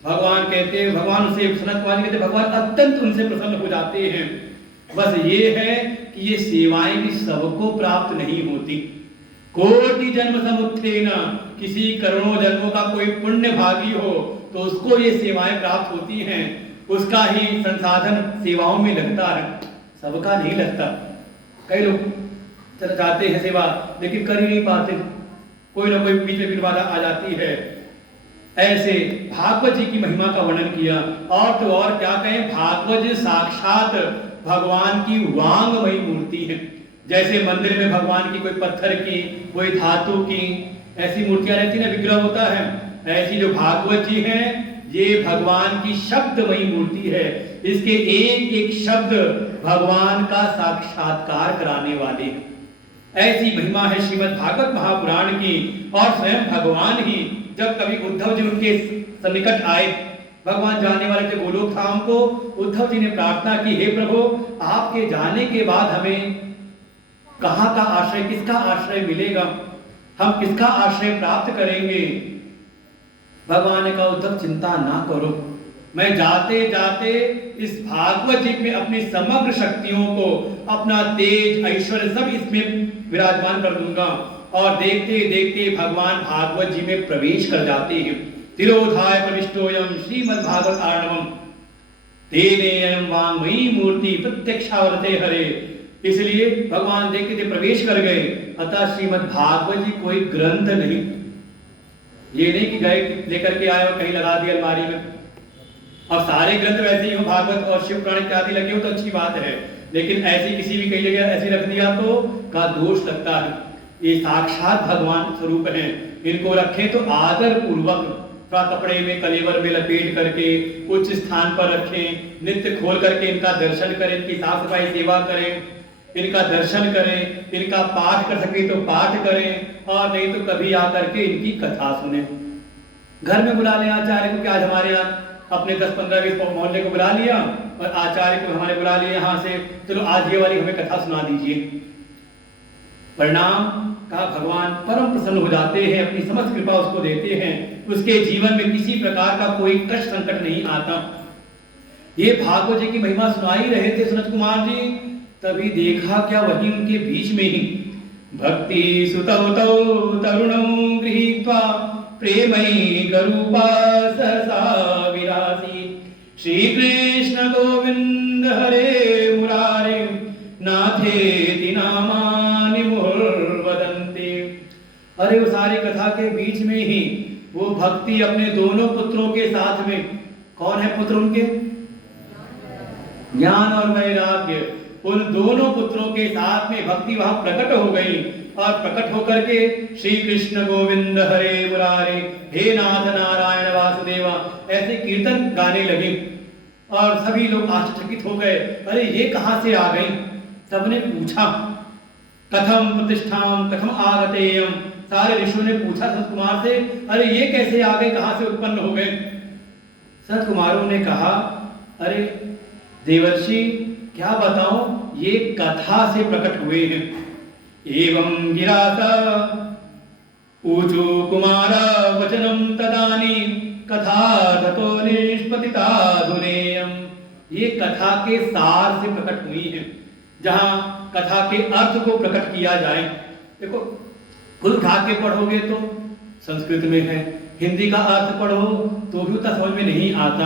भगवान कहते हैं, भगवान से सनत कुमार कहते भगवान अत्यंत उनसे प्रसन्न हो जाते हैं। बस ये है कि ये सेवाएं भी सबको प्राप्त नहीं होती। कोटि जन्म समुत्थेन, किसी करोड़ों जन्मों का कोई पुण्य भागी हो तो उसको ये सेवाएं प्राप्त होती हैं, उसका ही संसाधन सेवाओं में लगता है, सबका नहीं लगता। कई लोग चाहते हैं सेवा लेकिन कर ही नहीं पाते, कोई ना कोई बीच में फिर बाधा आ जाती है। ऐसे भागवत जी की महिमा का वर्णन किया, और तो और क्या कहें, भागवत जी साक्षात भगवान की वांगमयी मूर्ति है। जैसे मंदिर में भगवान की कोई पत्थर की, कोई धातु की ऐसी मूर्तियां रहती है, विग्रह होता है, ऐसी जो भागवत जी हैं ये भगवान की शब्दमयी मूर्ति है। इसके एक एक शब्द भगवान का साक्षात्कार कराने वाले हैं। ऐसी महिमा है श्रीमद् भागवत महापुराण की। और स्वयं भगवान ही जब कभी उद्धव जी उनके सन्निकट आए, भगवान जाने वाले थे गोलोक धाम को, उद्धव जी ने प्रार्थना की, हे प्रभु आपके जाने के बाद हमें कहाँ का आश्रय, किसका आश्रय मिलेगा, हम किसका आश्रय प्राप्त करेंगे। भगवान ने कहा उद्धव चिंता ना करो, मैं जाते जाते इस भागवत जी में अपनी समग्र शक्तियों को, अपना तेज ऐश्वर्य सब इसमें विराजमान कर दूंगा। और देखते देखते भगवान भागवत जी में प्रवेश कर जाते हैं। तिरोधाय प्रविष्टोयम श्रीमद् भागवत आर्णवम तेनेयं वांगमयी मूर्ति प्रत्यक्षावर्ते हरे। इसलिए भगवान देखते थे प्रवेश कर गए। अतः श्रीमद् भागवत जी कोई ग्रंथ नहीं, ये नहीं कि गए लेकर के आए और कहीं लगा दिया अलमारी में। अब सारे ग्रंथ वैसे ही हो, भागवत और शिव पुराण इत्यादि लगे हो तो अच्छी बात है, लेकिन ऐसी किसी भी कई जगह ऐसी रख दिया तो का दोष लगता है। ये साक्षात भगवान स्वरूप हैं, इनको रखें तो आदर पूर्वक कपड़े में कलेवर में लपेट करके उच्च स्थान पर रखें, नित्य खोल करके इनका दर्शन करें, इनकी साफ सफाई सेवा करें, इनका दर्शन करें, इनका पाठ कर सके तो पाठ करें, और नहीं तो कभी आकर के इनकी कथा सुने। घर में बुला लें आचार्य को, कि आज हमारे यहाँ अपने 10-15-20 मोहल्ले को बुला लिया और आचार्य को हमारे बुला लिया यहाँ से, चलो आज ये वाली हमें कथा सुना दीजिए। परिणाम का भगवान परम प्रसन्न हो जाते हैं, अपनी समस्त कृपा उसको देते हैं, उसके जीवन में किसी प्रकार का कोई कष्ट संकट नहीं आता। ये भागवत जी की महिमा सुनाई रहे थे सनत कुमार जी, तभी देखा क्या वहीं उनके बीच में ही भक्ति सुतौ तौ तरुणौ गृहीत्वा प्रेमैकरूपा सहसा विरासी श्री कृष्ण गोविंद हरे मुरारे नाथेति नामानि मुहुर्वदन्ति। अरे वो सारी कथा के बीच में ही वो भक्ति अपने दोनों पुत्रों के साथ में, कौन है पुत्र उनके? ज्ञान और वैराग्य, उन दोनों पुत्रों के साथ में भक्ति वहां प्रकट हो गई। और प्रकट होकर के श्री कृष्ण गोविंद हरे मुरारे, हे नाथ नारायण वासुदेवा ऐसे कीर्तन गाने लगे। और सभी लोग आश्चर्यचकित हो गए, अरे ये कहां से आ गई। सबने पूछा कथम प्रतिष्ठाम कथम आगतेयम, सारे ऋषियों ने पूछा सनत कुमार से, अरे ये कैसे आ गए, कहां से उत्पन्न हो गए। सनत कुमारों ने कहा, अरे देवर्षि क्या बताऊं, ये कथा से प्रकट हुए हैं। एवं गिराता ऊचु कुमारा वचनम तदानी कथा धतो निष्पतिता धुनेयम, ये कथा के सार से प्रकट हुई है, जहां कथा के अर्थ को प्रकट किया जाए। देखो, खुद उठा के पढ़ोगे तो संस्कृत में है, हिंदी का अर्थ पढ़ो तो भी उतना समझ में नहीं आता,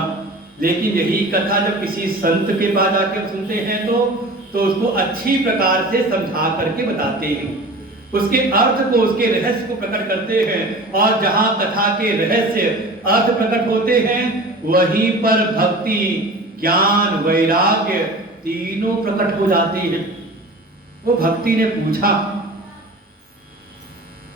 लेकिन यही कथा जब किसी संत के पास आकर सुनते हैं तो उसको अच्छी प्रकार से समझा करके बताते हैं, उसके अर्थ को, उसके रहस्य को प्रकट करते हैं। और जहां कथा के रहस्य अर्थ प्रकट होते हैं, वहीं पर भक्ति, ज्ञान, वैराग्य तीनों प्रकट हो जाते हैं। वो भक्ति ने पूछा,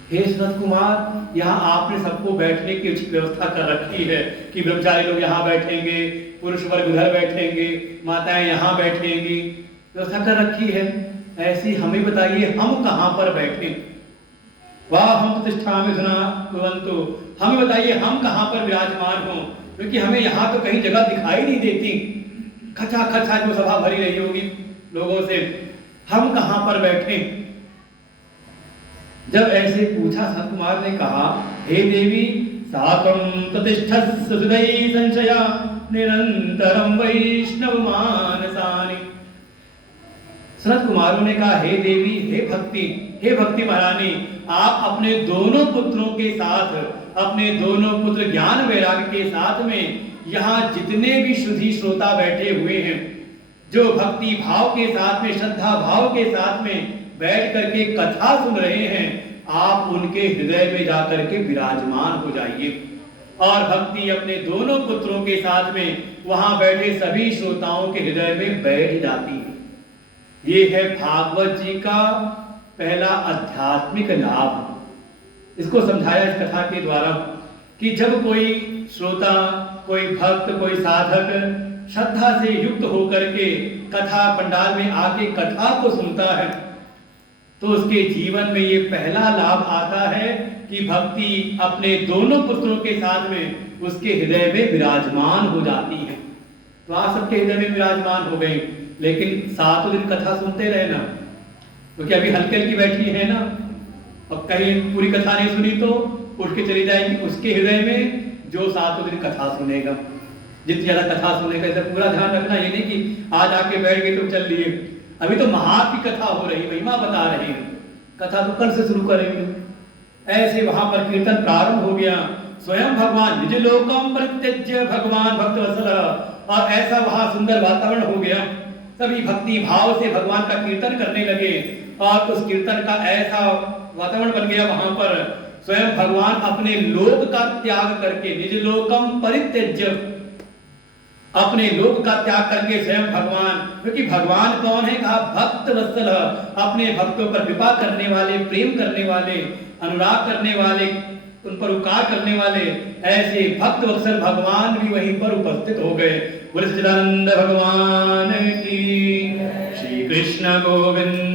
हे सनत कुमार, यहाँ आपने सबको बैठने की उचित व्यवस्था कर रखी है कि ब्रह्मचारी लोग यहाँ बैठेंगे, पुरुष वर्ग उधर बैठेंगे, माताएं यहाँ बैठेंगी, व्यवस्था कर रखी है। ऐसी हमें बताइए, हम कहाँ पर बैठे? वाह हम प्रतिष्ठा मिथुना भवन्तु, हमें बताइए हम कहाँ पर विराजमान हों, क्योंकि हमें यहाँ तो कहीं जगह दिखाई नहीं देती, खचा खचा जो सभा भरी रही होगी लोगों से, हम कहाँ पर बैठे? जब ऐसे पूछा, संत कुमार ने कहा, हे देवी, साकं प्रतिष्ठस्स सुदयी संशया निरंतरम वैष्णव मानसानि। सनत कुमारों ने कहा, हे देवी, हे भक्ति महारानी, आप अपने दोनों पुत्रों के साथ, अपने दोनों पुत्र ज्ञान वैराग्य के साथ में यहाँ जितने भी शुद्धि श्रोता बैठे हुए हैं, जो भक्ति भाव के साथ में, श्रद्धा भाव के साथ में बैठ करके कथा सुन रहे हैं, आप उनके हृदय में जाकर के विराजमान हो जाइए। और भक्ति अपने दोनों पुत्रों के साथ में वहां बैठे सभी श्रोताओं के हृदय में बैठ जाती है। ये है भागवत जी का पहला आध्यात्मिक लाभ। इसको समझाया इस कथा के द्वारा कि जब कोई श्रोता, कोई भक्त, कोई साधक श्रद्धा से युक्त होकर के कथा पंडाल में आके कथा को सुनता है, तो उसके जीवन में ये पहला लाभ आता है कि भक्ति अपने दोनों पुत्रों के साथ में उसके हृदय में विराजमान हो जाती है। तो आप सबके हृदय में विराजमान हो गई, लेकिन 7 दिन कथा सुनते रहे ना, क्योंकि अभी हल्की हल्की बैठी है ना, अब कहीं पूरी कथा नहीं सुनी तो उठ के चली जाएगी उसके हृदय में जो 7 दिन कथा सुनेगा। जितनी ज्यादा कथा सुनेगा, इधर पूरा ध्यान रखना, ये नहीं कि आज आके बैठ गए तो चल लिए। अभी तो महा की कथा हो रही, महिमा बता रहे हैं, कथा तो कल से शुरू करेंगे। ऐसे वहां पर कीर्तन प्रारंभ हो गया, स्वयं भगवान निज लोकम प्रत्यज्य भगवान भक्तवत्सल, और ऐसा वहां सुंदर वातावरण हो गया, सभी भक्ति भाव से भगवान का कीर्तन करने लगे, और उस कीर्तन का ऐसा वातावरण बन गया वहां पर, स्वयं भगवान अपने लोक का त्याग करके, निज लोकम परित्यज्य, अपने लोक का त्याग करके स्वयं भगवान, क्योंकि भगवान कौन है? कहा भक्त वत्सल, अपने भक्तों पर कृपा करने वाले, प्रेम करने वाले, अनुराग करने वाले, उन पर उपकार करने वाले, ऐसे भक्त वत्सल भगवान भी वहीं पर उपस्थित हो गए। बोले सच्चिदानंद भगवान की, श्री कृष्ण गोविंद